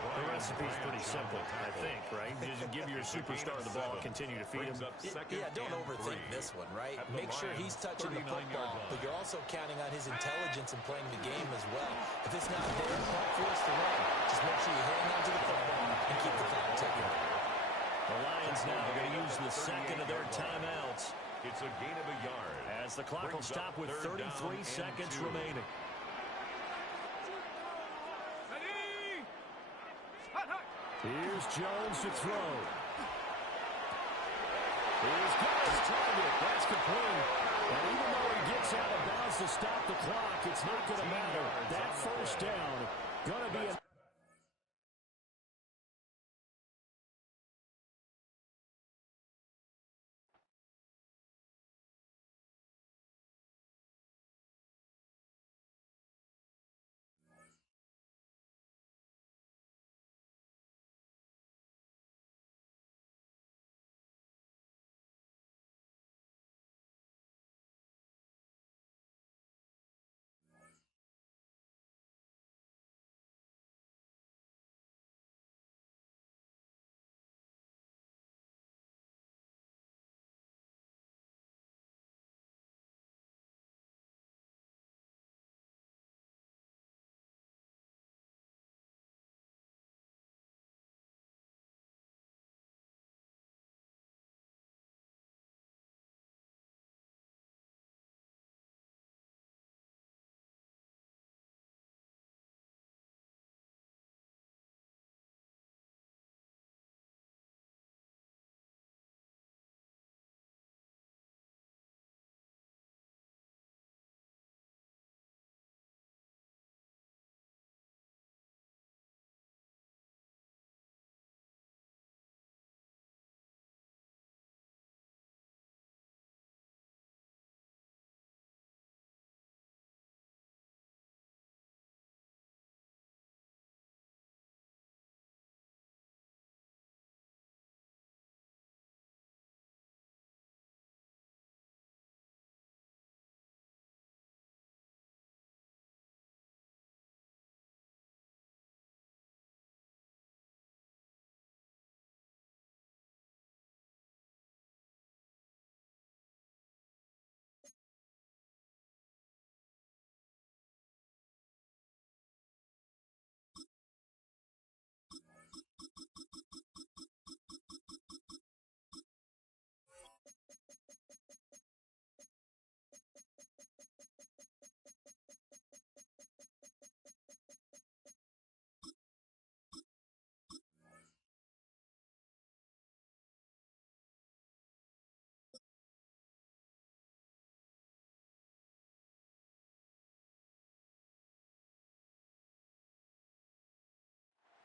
The recipe's pretty simple, I think, right? You just give your superstar the ball, continue to feed him. Yeah, don't overthink this one, right? Make sure he's touching the football, but you're also counting on his intelligence in playing the game as well. If it's not there, don't force the run. Just make sure you hang on to the football and keep the clock ticking. The Lions now are going to use the second of their timeouts. It's a gain of a yard. As the clock will stop with 33 seconds remaining. Here's Jones to throw. He's got his target. That's complete. And even though he gets out of bounds to stop the clock, it's not going to matter. That 1st down going to be a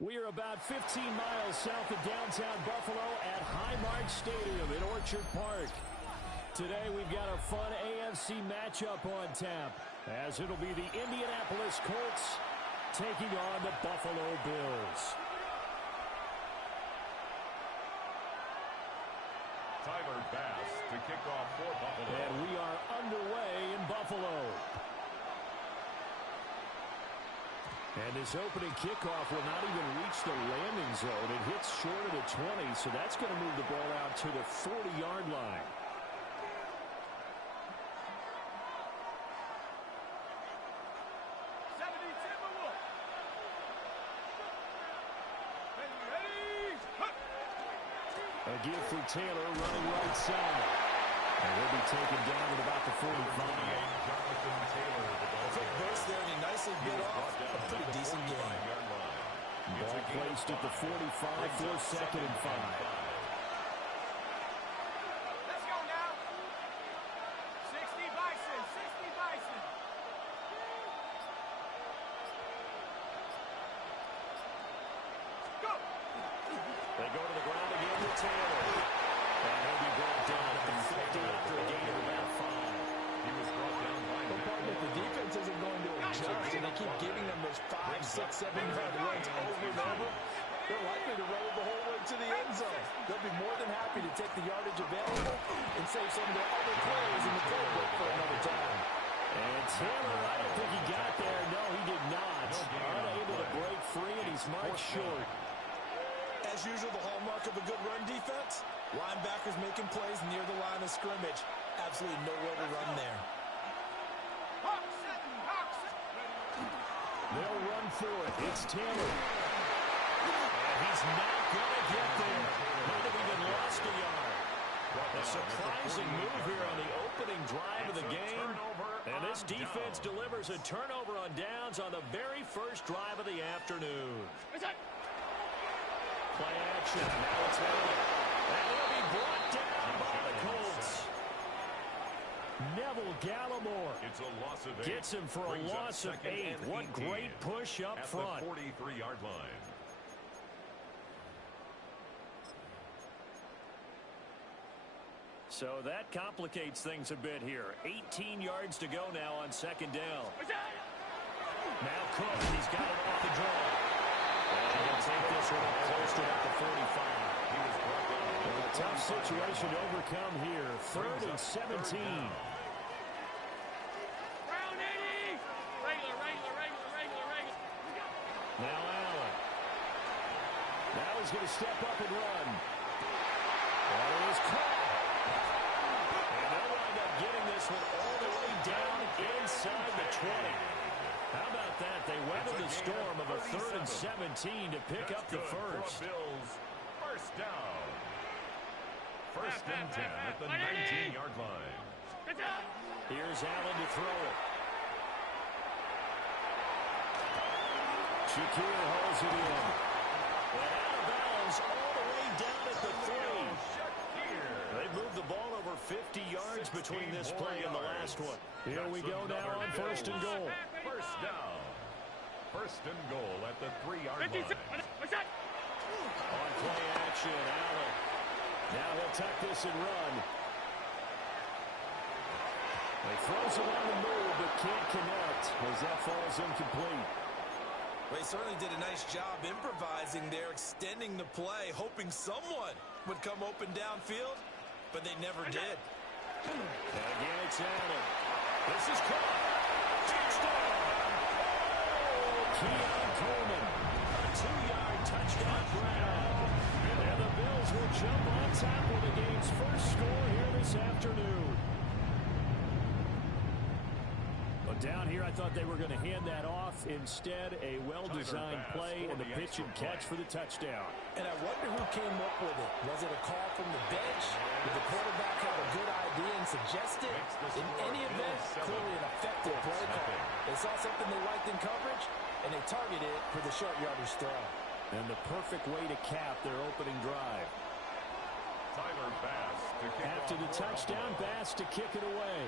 We are about 15 miles south of downtown Buffalo at Highmark Stadium in Orchard Park. Today we've got a fun AFC matchup on tap, as it'll be the Indianapolis Colts taking on the Buffalo Bills. Tyler Bass to kick off for Buffalo. And we are underway in Buffalo. And this opening kickoff will not even reach the landing zone. It hits short of the 20, so that's going to move the ball out to the 40-yard line. A give for Taylor running right side. And he'll be taken down at about the 45. Jonathan Taylor, the quick burst there, and he nicely bit off a pretty decent game. Ball placed at the 45 for 2nd and 5. Let's go now. 60 Bison, 60 Bison. Go. They go to the ground again with Taylor. And he'll be brought down at the 50 after a gain of about 5. He was brought down by The problem is the defense isn't going to adjust, and they keep giving them those 5, 6, 7-yard runs over and over. They're likely to run it the whole way to the end zone. They'll be more than happy to take the yardage available and save some of their other plays in the playbook for another time. And Taylor, I don't think he got there. No, he did not. Unable to break free, and he's marked short. As usual, the hallmark of a good run defense, linebackers making plays near the line of scrimmage. Absolutely nowhere to run there. They'll run for it. It's Taylor. And he's not going to get there. Might have even lost a yard. A surprising move here on the opening drive of the game. And this defense delivers a turnover on downs on the very first drive of the afternoon. Play action. Now it's Taylor. And he'll be brought down by the Colts. Neville Gallimore It's a loss of 8. gets him for a loss of 8. What great push up front. At the 43-yard line. So that complicates things a bit here. 18 yards to go now on 2nd down. Now Cook, he's got it off the draw. And he'll take this one up close to about the 45. He was brought down. And a tough situation to overcome here. 3rd and 17. Round 80. Regular. Now Allen. Now he's going to step up and run. That is caught. And they'll wind up getting this one all the way down inside the 20. How about that? They weathered the storm of a 3rd and 17 to pick up the first. Bills. First down. 1st and 10 at the 19-yard line. Here's Allen to throw it. Shakir holds it in. And out of bounds all the way down at the 3. They moved the ball over 50 yards between this play and the last one. Here we go now on 1st and goal. First down. 1st and goal at the 3-yard line. On play action, Allen. Now he'll tuck this and run. He throws it on the move, but can't connect as that falls incomplete. They certainly did a nice job improvising there, extending the play, hoping someone would come open downfield, but they never did. And again, it's Allen. This is caught. Touchdown! Keon Coleman. A 2-yard touchdown grab. And the Bills will jump on top of the game's first score here this afternoon. But down here, I thought they were going to hand that off. Instead, a well-designed play and the pitch and catch for the touchdown. And I wonder who came up with it. Was it a call from the bench? Did the quarterback have a good idea and suggest it? In any event, clearly an effective play call. They saw something they liked in coverage, and they targeted it for the short yardage throw. And the perfect way to cap their opening drive. Tyler Bass to kick After the touchdown, Bass to kick it away.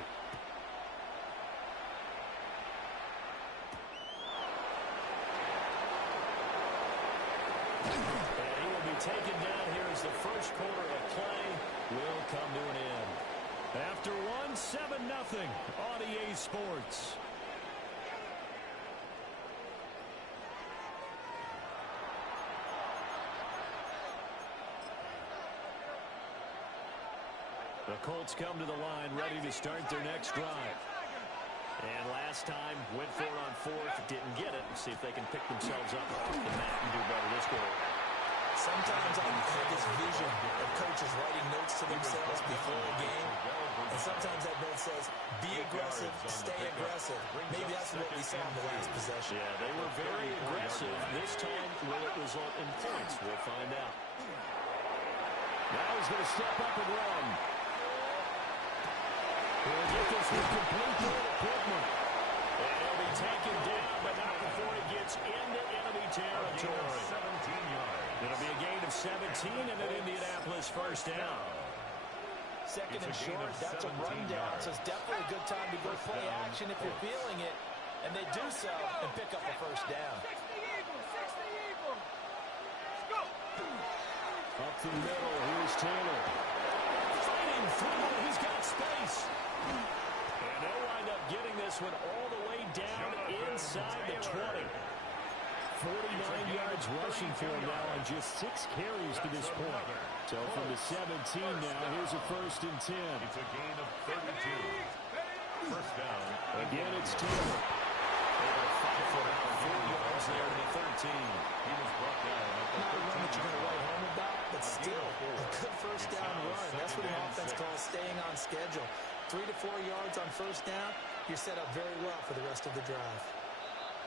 And he will be taken down here as the first quarter of play will come to an end. After one, 7-0 on EA Sports. The Colts come to the line ready to start their next drive. And last time, went for it on fourth, didn't get it. See if they can pick themselves up off the mat and do better this goal. Sometimes I have this vision of coaches writing notes to themselves before a game, and sometimes that note says, be aggressive, stay aggressive. Maybe that's what we saw in the last possession. Yeah, they were very aggressive. This time, will it result in points? We'll find out. Now he's going to step up and run. He'll get this with complete equipment. And he'll be taken down, but not before he gets into enemy territory. 17 yards. It'll be a gain of 17 and an Indianapolis first down. Second and short, that's a rundown, so it's definitely a good time to go play action if you're feeling it. And they do so and pick up a first down. Up the middle, here's Taylor. Fighting through, he's got space. And they'll wind up getting this one all the way down inside the 20. 49 yards rushing for him now on just 6 carries to this point. So from the 17 now, here's a 1st and 10. It's a gain of 32. First down. Again, it's Taylor. Able to fight for about 4 yards there to the 13. He was brought down. Not a run that you're going to write home about, but still a good first down run. That's what an offense calls staying on schedule. 3 to 4 yards on first down, you're set up very well for the rest of the drive.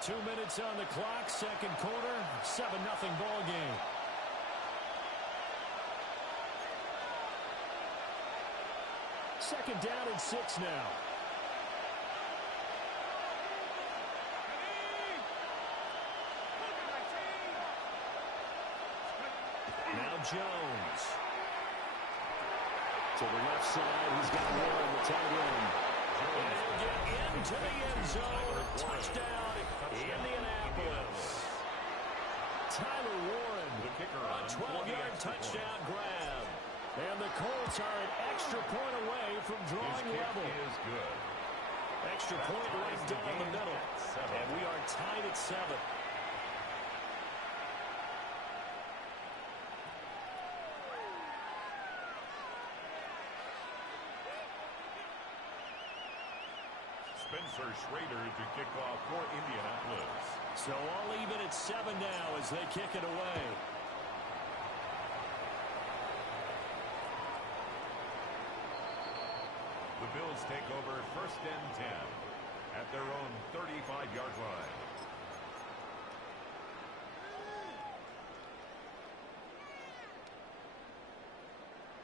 2 minutes on the clock, second quarter, 7-0 ball game. Second down and 6 now. Now Jones. To the left side, he's got Warren, the tight end. And he'll get into the end zone. Touchdown, Indianapolis. Tyler Warren, a 12-yard touchdown grab. And the Colts are an extra point away from drawing level. Is good. Extra point right down the middle. And we are tied at 7. Spencer Schrader to kick off for Indianapolis. So all even at 7 now as they kick it away. The Bills take over 1st and 10 at their own 35-yard line.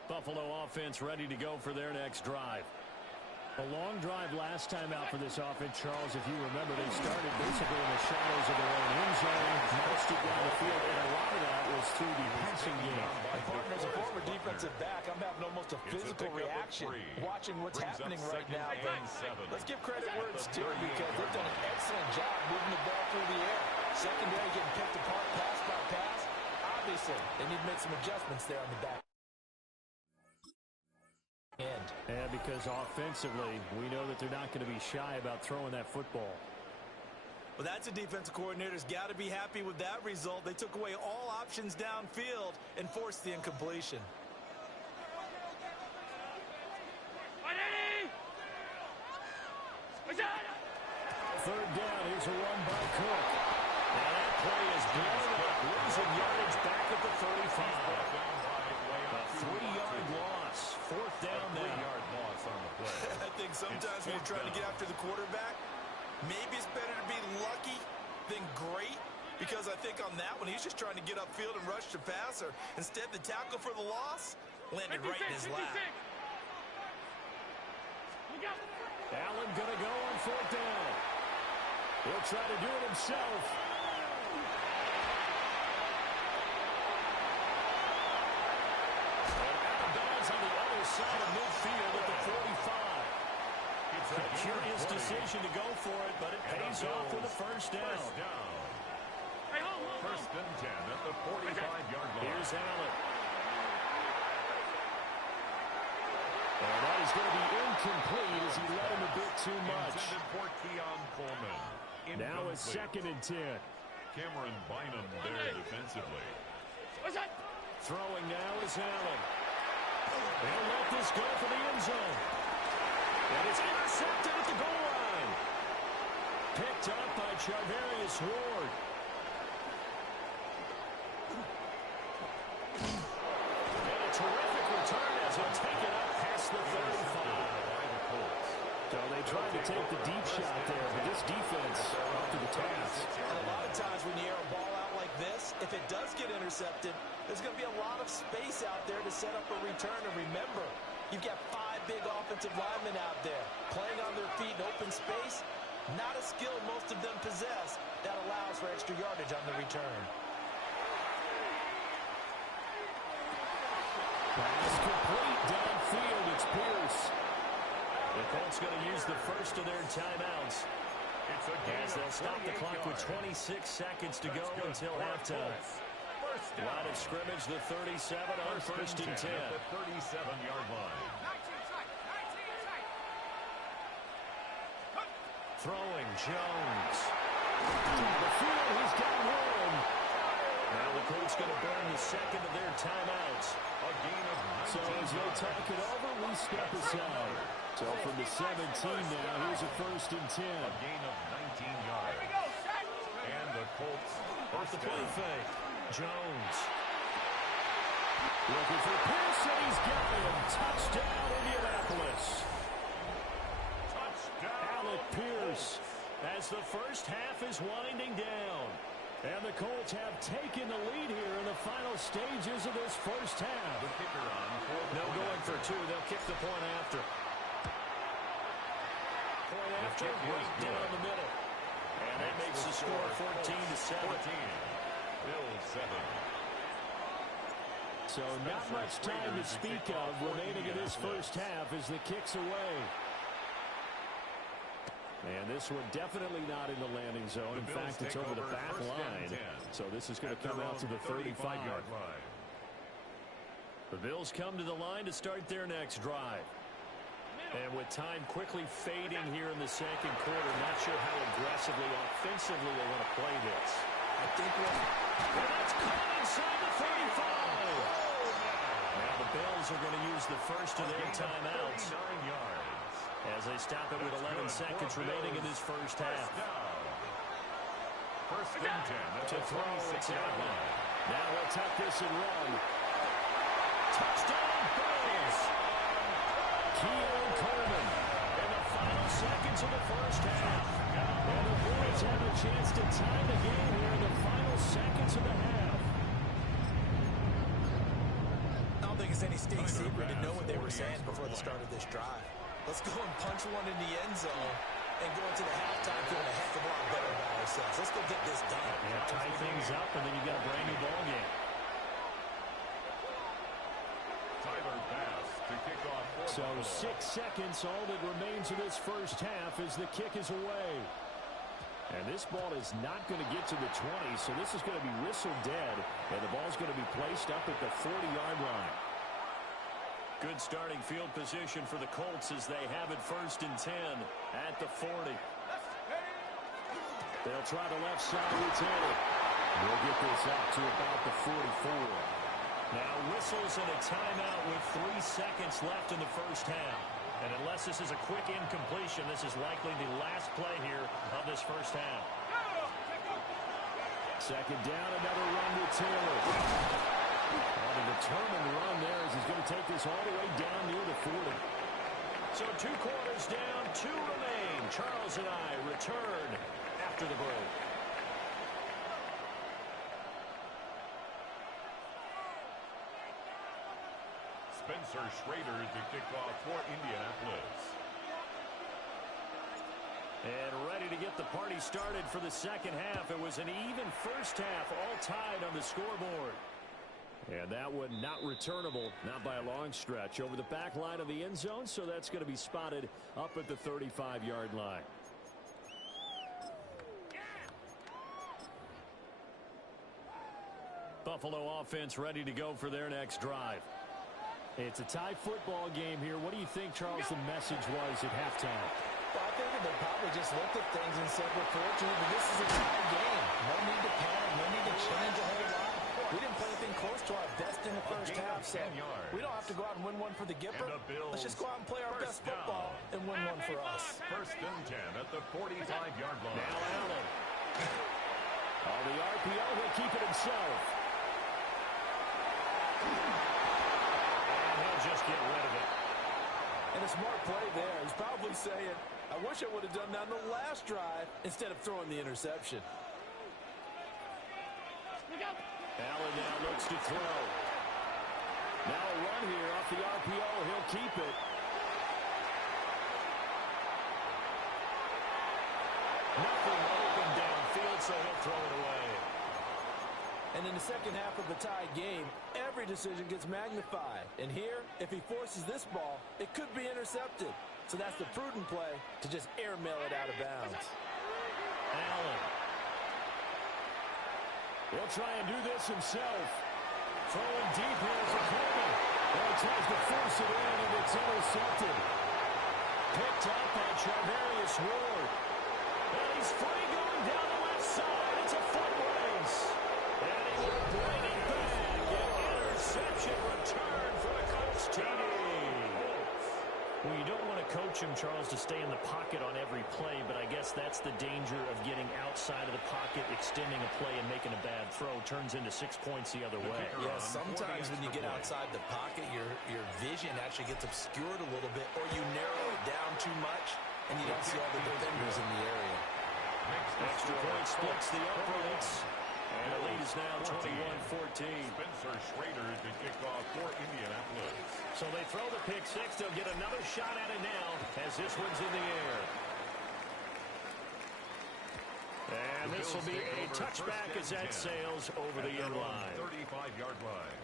Buffalo offense ready to go for their next drive. A long drive last time out for this offense, Charles. If you remember, they started basically in the shadows of their own end zone, marched it down the field, and a lot of that was through the passing game. As a former defensive back, I'm having almost a physical reaction watching what's happening right now. But let's give credit where it's due because they've done an excellent job moving the ball through the air. Secondary getting picked apart pass by pass. Obviously, they need to make some adjustments there on the back end. And because offensively, we know that they're not going to be shy about throwing that football. Well, that's a defensive coordinator's got to be happy with that result. They took away all options downfield and forced the incompletion. Third down, here's a run by Cook. And that play is blown up, losing yardage back at the 35. A 3-yard loss. 4th down now. 3-yard loss on the play. I think sometimes when you're trying to get after the quarterback, maybe it's better to be lucky than great, because I think on that one, he's just trying to get upfield and rush the passer. Instead, the tackle for the loss landed right in his lap. Allen going to go on 4th down. He'll try to do it himself. And out of bounds on the other side of midfield at the 45. It's a curious decision to go for it, but it pays off with a first down. Hey, hold First and 10 at the 45-yard line. Here's Allen. And that is going to be incomplete as he let him a bit too much. Intended for Keon Coleman. Now a second and 10. Cameron Bynum there defensively. Throwing now is Allen. They'll let this go for the end zone. And it's intercepted at the goal line. Picked up by Charvarius Ward. And a terrific return as he'll take it up past the 35. So they tried to take the deep shot there, but this defense up to the task. And a lot of times when you air a ball out like this, if it does get intercepted, there's going to be a lot of space out there to set up a return. And remember, you've got 5 big offensive linemen out there playing on their feet in open space. Not a skill most of them possess that allows for extra yardage on the return. Pass complete downfield. It's Pierce. The Colts going to use the first of their timeouts. As they'll stop the clock with 26 seconds to go until halftime. Line of scrimmage, the 37 on first and 10. At the 37-yard line. Throwing Jones. Down the field, he's got one. Now the Colts going to burn the second of their timeouts. A gain of 19 So as they talk it over, we step aside. So from the 17 now, here's a first and 10. A gain of 19 yards. And the Colts Off the play fake. Jones. Looking for Pierce, and he's got him. Touchdown, Indianapolis. touchdown. Alec Pierce as the first half is winding down. And the Colts have taken the lead here in the final stages of this first half. The kicker on. No going for two. They'll kick the point after. Point after, right down the middle. And that makes the score 14-7. Bills 7. So not much time to speak of remaining in this first half as the kick's away. And this one definitely not in the landing zone. In fact, it's over the back line. So this is going to come out to the 35-yard line. The Bills come to the line to start their next drive. And with time quickly fading here in the second quarter, not sure how aggressively, offensively they want to play this. I think and that's caught inside the 35. Now the Bills are going to use the first of their timeouts. 39 yards. As they stop it with 11 seconds remaining in this first half. First and 10 To throw, it's Allen. Now he'll tuck this and run. Touchdown, Bills! Keon Coleman in the final seconds of the first half. And the Bills have a chance to tie the game here in the final seconds of the half. I don't think it's any state secret to know what they were saying before the start of this drive. Let's go and punch one in the end zone and go into the halftime feeling a heck of a lot better about ourselves. Let's go get this done. Yeah, tie things up, and then you've got a brand new ball game. Tyler Bass to kick off. So 6 seconds, all that remains of this first half as the kick is away. And this ball is not going to get to the 20, so this is going to be whistled dead, and the ball's going to be placed up at the 40-yard line. Good starting field position for the Colts as they have it first and 10 at the 40. They'll try the left side, retain it. We'll get this out to about the 44. Now whistles and a timeout with 3 seconds left in the first half. And unless this is a quick incompletion, this is likely the last play here of this first half. Second down, another run to Taylor. A determined run there as he's going to take this all the way down near the 40. So 2 quarters down, 2 remain. Charles and I return after the break. Spencer Schrader to kick off for Indianapolis. And ready to get the party started for the second half. It was an even first half, all tied on the scoreboard. And that one not returnable, not by a long stretch, over the back line of the end zone, so that's going to be spotted up at the 35-yard line. Buffalo offense ready to go for their next drive. It's a tie football game here. What do you think, Charles, the message was at halftime? Well, I think they probably just looked at things and said, we're fortunate, but this is a tie game. No need to panic, no need to change a whole lot. We didn't play anything close to our best in the first half, so we don't have to go out and win one for the Gipper. Let's just go out and play our best football and win one for us. First and 10 at the 45-yard line. Now Allen. On the RPO, he'll keep it himself. And he'll just get rid of it. And a smart play there. He's probably saying, I wish I would have done that on the last drive instead of throwing the interception. Allen now looks to throw. Now a run here off the RPO. He'll keep it. Nothing open downfield, so he'll throw it away. And in the second half of the tie game, every decision gets magnified. And here, if he forces this ball, it could be intercepted. So that's the prudent play to just airmail it out of bounds. Allen. He'll try and do this himself. Throwing deep here for Coleman. Well, he tries to force it in, and it's intercepted. Picked up by Charvarius Ward. And he's free going down the left side. It's a foot race. And he will bring it back. An interception return for the Colts TD. Well, you don't want to coach him, Charles, to stay in the pocket on every play, but I guess that's the danger of getting outside of the pocket, extending a play, and making a bad throw. Turns into 6 points the other way. Yeah, sometimes when you get outside the pocket, your vision actually gets obscured a little bit, or you narrow it down too much, and you don't see all the defenders in the area. Extra point splits the uprights. And the lead is now 21-14. Spencer Schrader to kick off for Indianapolis. So they throw the pick six. They'll get another shot at it now as this one's in the air. And this will be a touchback as that sails over the end line. 35-yard line.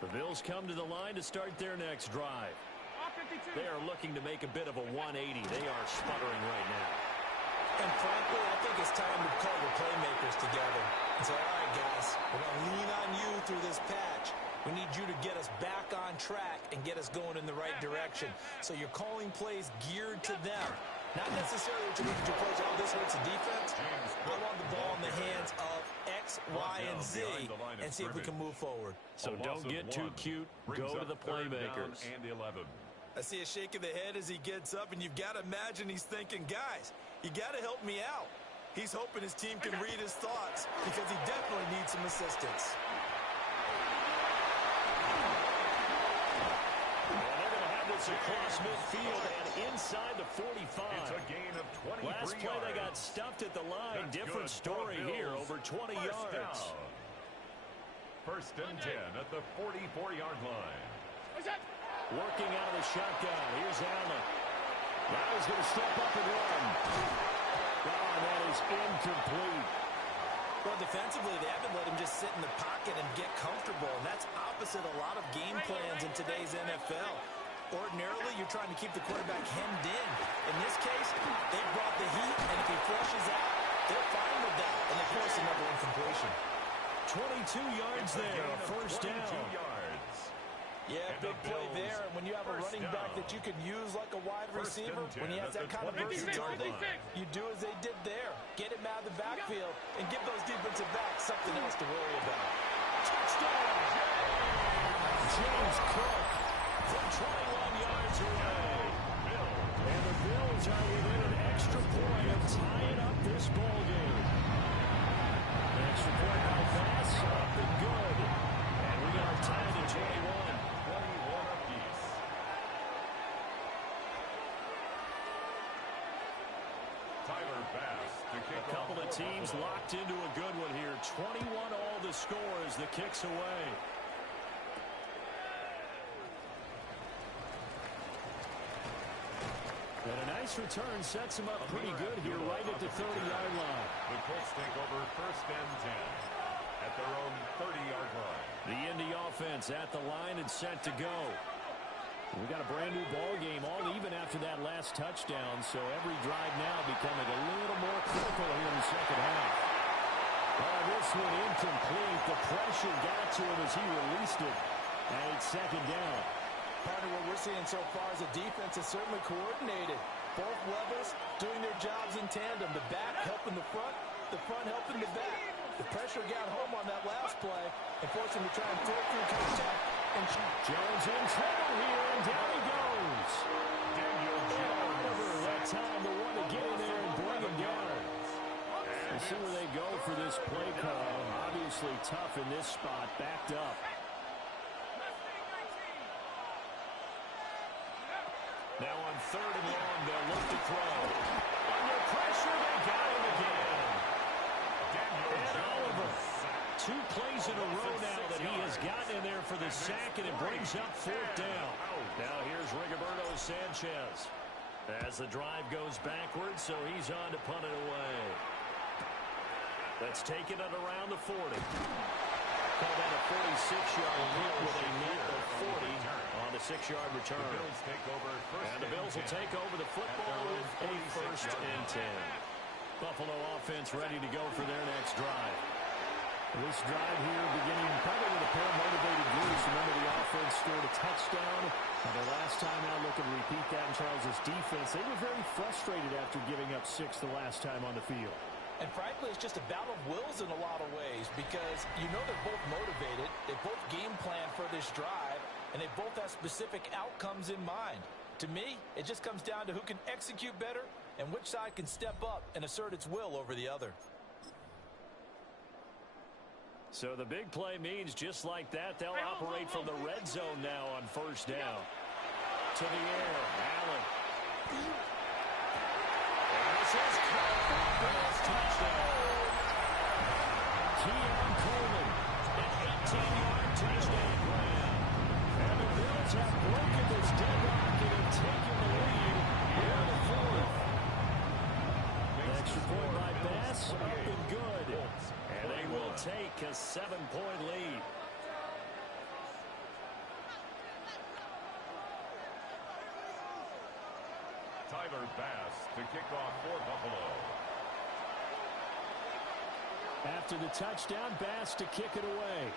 The Bills come to the line to start their next drive. They are looking to make a bit of a 180. They are sputtering right now. And frankly, I think it's time to call the playmakers together and say, all right, guys, we're going to lean on you through this patch. We need you to get us back on track and get us going in the right direction. So you're calling plays geared to them. Not necessarily what you look at your plays, oh, this hurts the defense. I want the ball in the hands of X, Y, and Z and see if we can move forward. So don't get too cute. Go to the playmakers. And 11. I see a shake of the head as he gets up, and you've got to imagine he's thinking, guys, you got to help me out. He's hoping his team can read his thoughts because he definitely needs some assistance. Well, they're going to have this across midfield and inside the 45. It's a gain of 23 Last play, they got stuffed at the line. That's different good. story here, over 20 yards. Down. First and 10 at the 44-yard line. Working out of the shotgun. Here's Allen. Now he's going to step up and run. Oh, that is incomplete. Well, defensively, they haven't let him just sit in the pocket and get comfortable, and that's opposite a lot of game plans in today's NFL. Ordinarily, you're trying to keep the quarterback hemmed in. In this case, they brought the heat, and if he flushes out, they're fine with that, and they force another incompletion. 22 yards there, a first down. Yeah, big play there, and when you have a running back that you can use like a wide receiver, when he has that kind of versatility, you do as they did there. Get him out of the backfield and give those defensive backs something else to worry about. Touchdown! James Cook from 21 yards away. And the Bills are within an extra point of tying up this ball game. Extra point by pass, up and good. And we are tied at 21. A couple of teams locked into a good one here. 21 all the score as the kick's away. And a nice return sets him up pretty good here right at the 30-yard line. The Colts take over first and 10 at their own 30-yard line. The Indy offense at the line and set to go. We got a brand new ball game, all even after that last touchdown, so every drive now becoming a little more critical here in the second half. Oh, this one incomplete. The pressure got to him as he released it. And it's second down. Partner, what we're seeing so far is a defense is certainly coordinated. Both levels doing their jobs in tandem. The back helping the front helping the back. The pressure got home on that last play and forced him to try and throw through contact. And Jones in trouble here, and down he goes. Oliver, that time the one to get in there and bring him down. We'll see where they go for this play call. Obviously tough in this spot, backed up. Now on 3rd and long, they'll look to throw. Under pressure, they got him again. And Oliver, 2 plays in a row now that he has gotten in there for the sack, and it brings up 4th down. Now here's Rigoberto Sanchez as the drive goes backwards, so he's on to punt it away. Let's take it at around the 40. Call that a 46-yard hit with a net of 40 on the 6-yard return. And the Bills will take over the football with a 1st and 10. Buffalo offense ready to go for their next drive. This drive here beginning probably with a pair of motivated groups. Remember, the offense scored a touchdown. And the last time out, looking to repeat that in Charles' defense. They were very frustrated after giving up 6 the last time on the field. And frankly, it's just a battle of wills in a lot of ways because you know they're both motivated. They both game plan for this drive, and they both have specific outcomes in mind. To me, it just comes down to who can execute better and which side can step up and assert its will over the other. So the big play means just like that, they'll operate from the red zone now on 1st down. To the air, Allen. And this is Bills touchdown. Keon Coleman, an 18-yard touchdown grab. And the Bills have broken this deadlock and have taken the lead here in the 4th. Extra point by Bass, up and good. And they will take a 7-point lead. Tyler Bass to kick off for Buffalo. After the touchdown, Bass to kick it away.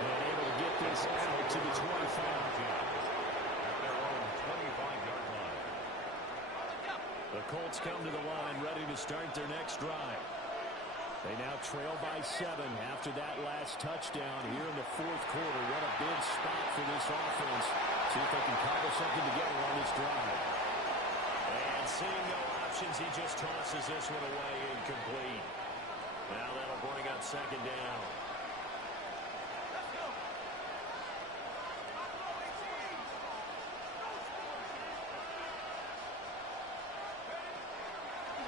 And able to get this out to the 25. At their own 25-yard line. The Colts come to the line ready to start their next drive. They now trail by 7 after that last touchdown here in the 4th quarter. What a big spot for this offense. See if they can cobble something together on this drive. And seeing no options, he just tosses this one away incomplete. Now that'll bring up 2nd down.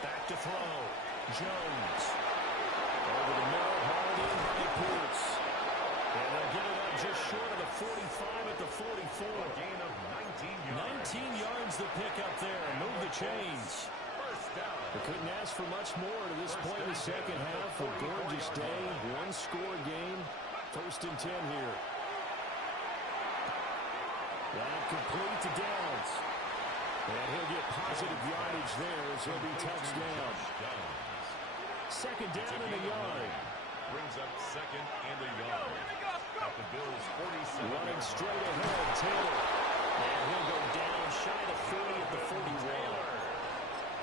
Back to throw. Jones. Over the middle, hauled in by Pierce. And they'll get it up just short of the 45 at the 44. A gain of 19 yards. 19 yards the pick up there. Move the chains. First down. They couldn't ask for much more to this point in the second half. A gorgeous day, 1-score game. 1st and 10 here. That complete to Downs. And he'll get positive yardage there as he'll be touchdown. 2nd down in the yard. Brings up 2nd and a yard. At the Bills' 47. Running straight ahead, Taylor. And he'll go down shy of 40 at the 41.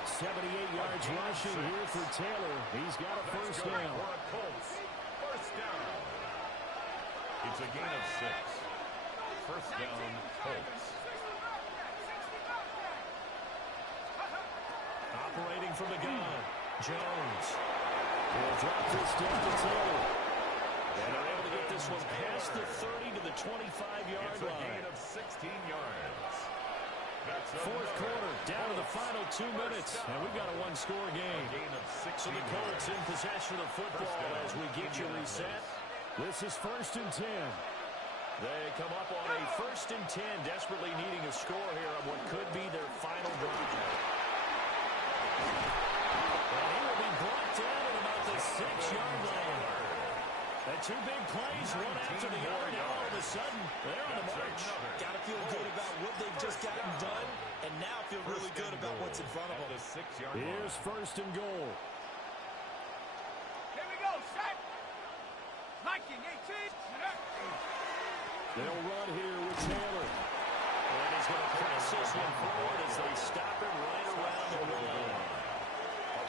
78 yards rushing here for Taylor. He's got a 1st down. For a Colts. 1st down. It's a gain of 6. 1st down, Colts. Operating from the gun, Jones. Will drop this down to Taylor. And they're able to get this one past the 30 to the 25-yard It's a line. gain of 16 yards. That's 4th quarter, down to the final 2 minutes. And we've got a 1-score game. gain of 16 So the Colts in possession of the football as we get you reset. This is 1st and 10. They come up on a 1st and 10, desperately needing a score here on what could be their final drive. And he will be brought down at about the 6-yard line. And two big plays, one after the other. Now all of a sudden, they're on the march. Got to feel good about what they've just gotten done, and now feel really good about what's in front of them. Here's first and goal. Here we go, set. Liking 18. They'll run here with Taylor. And he's going to press this one forward as they stop him right around the line.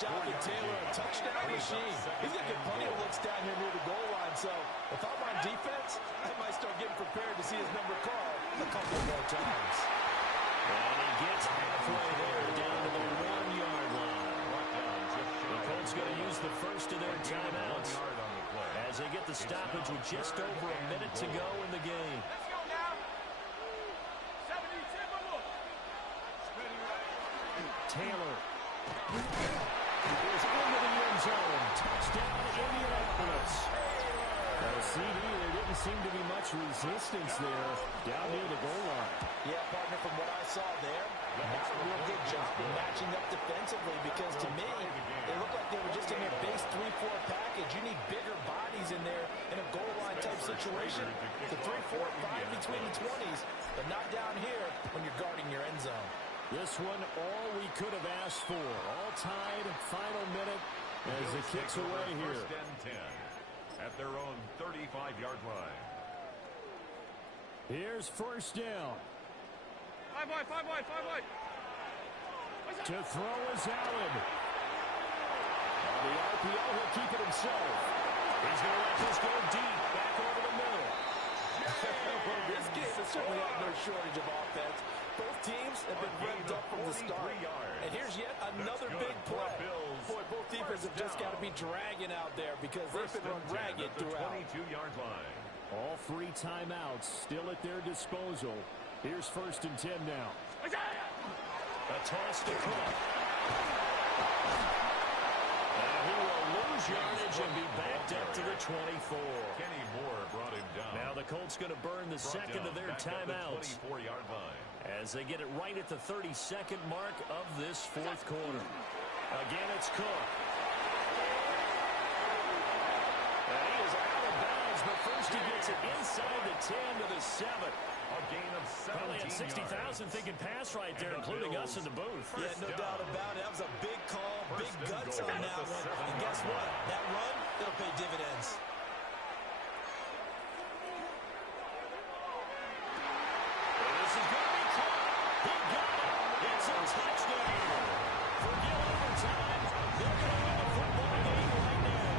Jonathan Taylor, a touchdown machine. He's going to get plenty of looks down here near the goal line. So if I'm on defense, I might start getting prepared to see his number called a couple more times. And he gets halfway there down to the 1-yard line. The Colts going to use the first of their timeouts as they get the stoppage with just over a minute to go in the game. Let's go now. 70, 10, more. Taylor is into the end zone. Touchdown, Indianapolis. CD, there didn't seem to be much resistance there down near the goal line. Yeah, partner, from what I saw there, not a real good job matching up defensively because to me, they looked like they were just in their base 3-4 package. You need bigger bodies in there in a goal line type situation. The 3-4, 5 between the 20s, but not down here when you're guarding your end zone. This one, all we could have asked for. All tied, final minute as it kicks away here. First and 10 at their own 35-yard line. Here's first down. 5 wide, 5 wide, 5 wide. To throw is Allen. On the RPO, he'll keep it himself. He's going to let this go deep, back over the middle. This game has certainly had no shortage of offense. Both teams have been revved up from the start. And here's yet another big play. Boy, both defenses have just got to be dragging out there because they've been run ragged throughout. 22-yard line. All three timeouts still at their disposal. Here's first and 10 now. A toss to Cook. And he will lose yardage and be backed up to the 24. Kenny Moore brought him down. Now the Colts going to burn the second of their timeouts 24-yard line. as they get it right at the 32nd mark of this fourth quarter. Again, it's Cook. And he is out of bounds, but first he gets it inside the 10 to the 7. A gain of 17 Probably had 60,000 thinking pass right there, including us in the booth. Yeah, no doubt about it. That was a big call, big guts on that one. And guess what? That run, it'll pay dividends. This is going to be caught. He got it. It's a touchdown. Forget overtime. They're going to win the football game right now.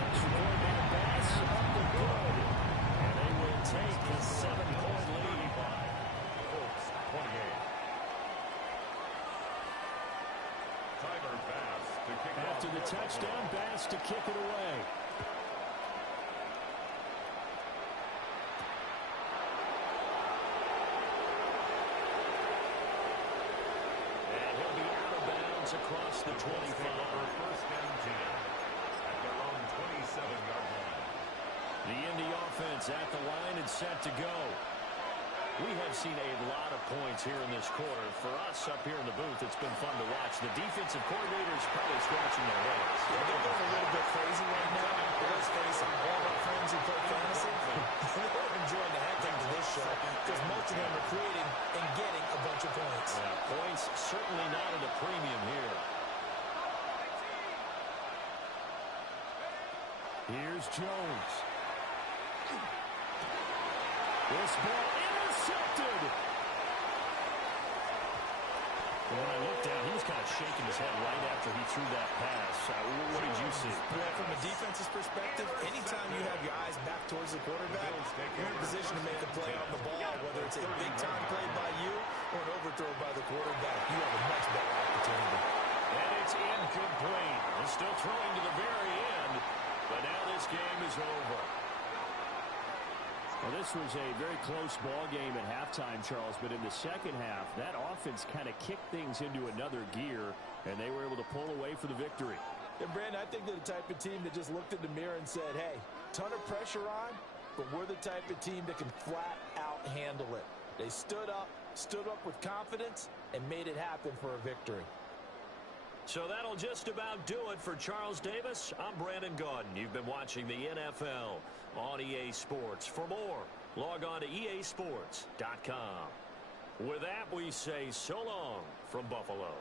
Extra point by Bass up the good. And they will take the 7-point lead. Colts 28. Tyler Bass to kick off. After the touchdown, Bass to kick it away. Across the 25. First and 10 at their own 27-yard line. The Indy offense at the line and set to go. We have seen a lot of points here in this quarter. For us up here in the booth, it's been fun to watch. The defensive coordinators probably scratching their heads. Yeah, they're going a little bit crazy right now. Let's face it, all our friends who play fantasy, they're enjoying the heck out of this show because most of them are creating and getting a bunch of points. Yeah, points certainly not at a premium here. Here's Jones. This ball intercepted. When I looked down, he was kind of shaking his head right after he threw that pass. What did you see? Well, from a defense's perspective, anytime you have your eyes back towards the quarterback, you're in a position to make a play on the ball, whether it's a big-time play by you or an overthrow by the quarterback. You have a much better opportunity. And it's incomplete. They're still throwing to the very end, but now this game is over. Well, this was a very close ball game at halftime, Charles, but in the second half, that offense kind of kicked things into another gear, and they were able to pull away for the victory. And, Brandon, I think they're the type of team that just looked in the mirror and said, hey, ton of pressure on, but we're the type of team that can flat out handle it. They stood up with confidence, and made it happen for a victory. So that'll just about do it for Charles Davis. I'm Brandon Gaudin. You've been watching the NFL on EA Sports. For more, log on to easports.com. With that, we say so long from Buffalo.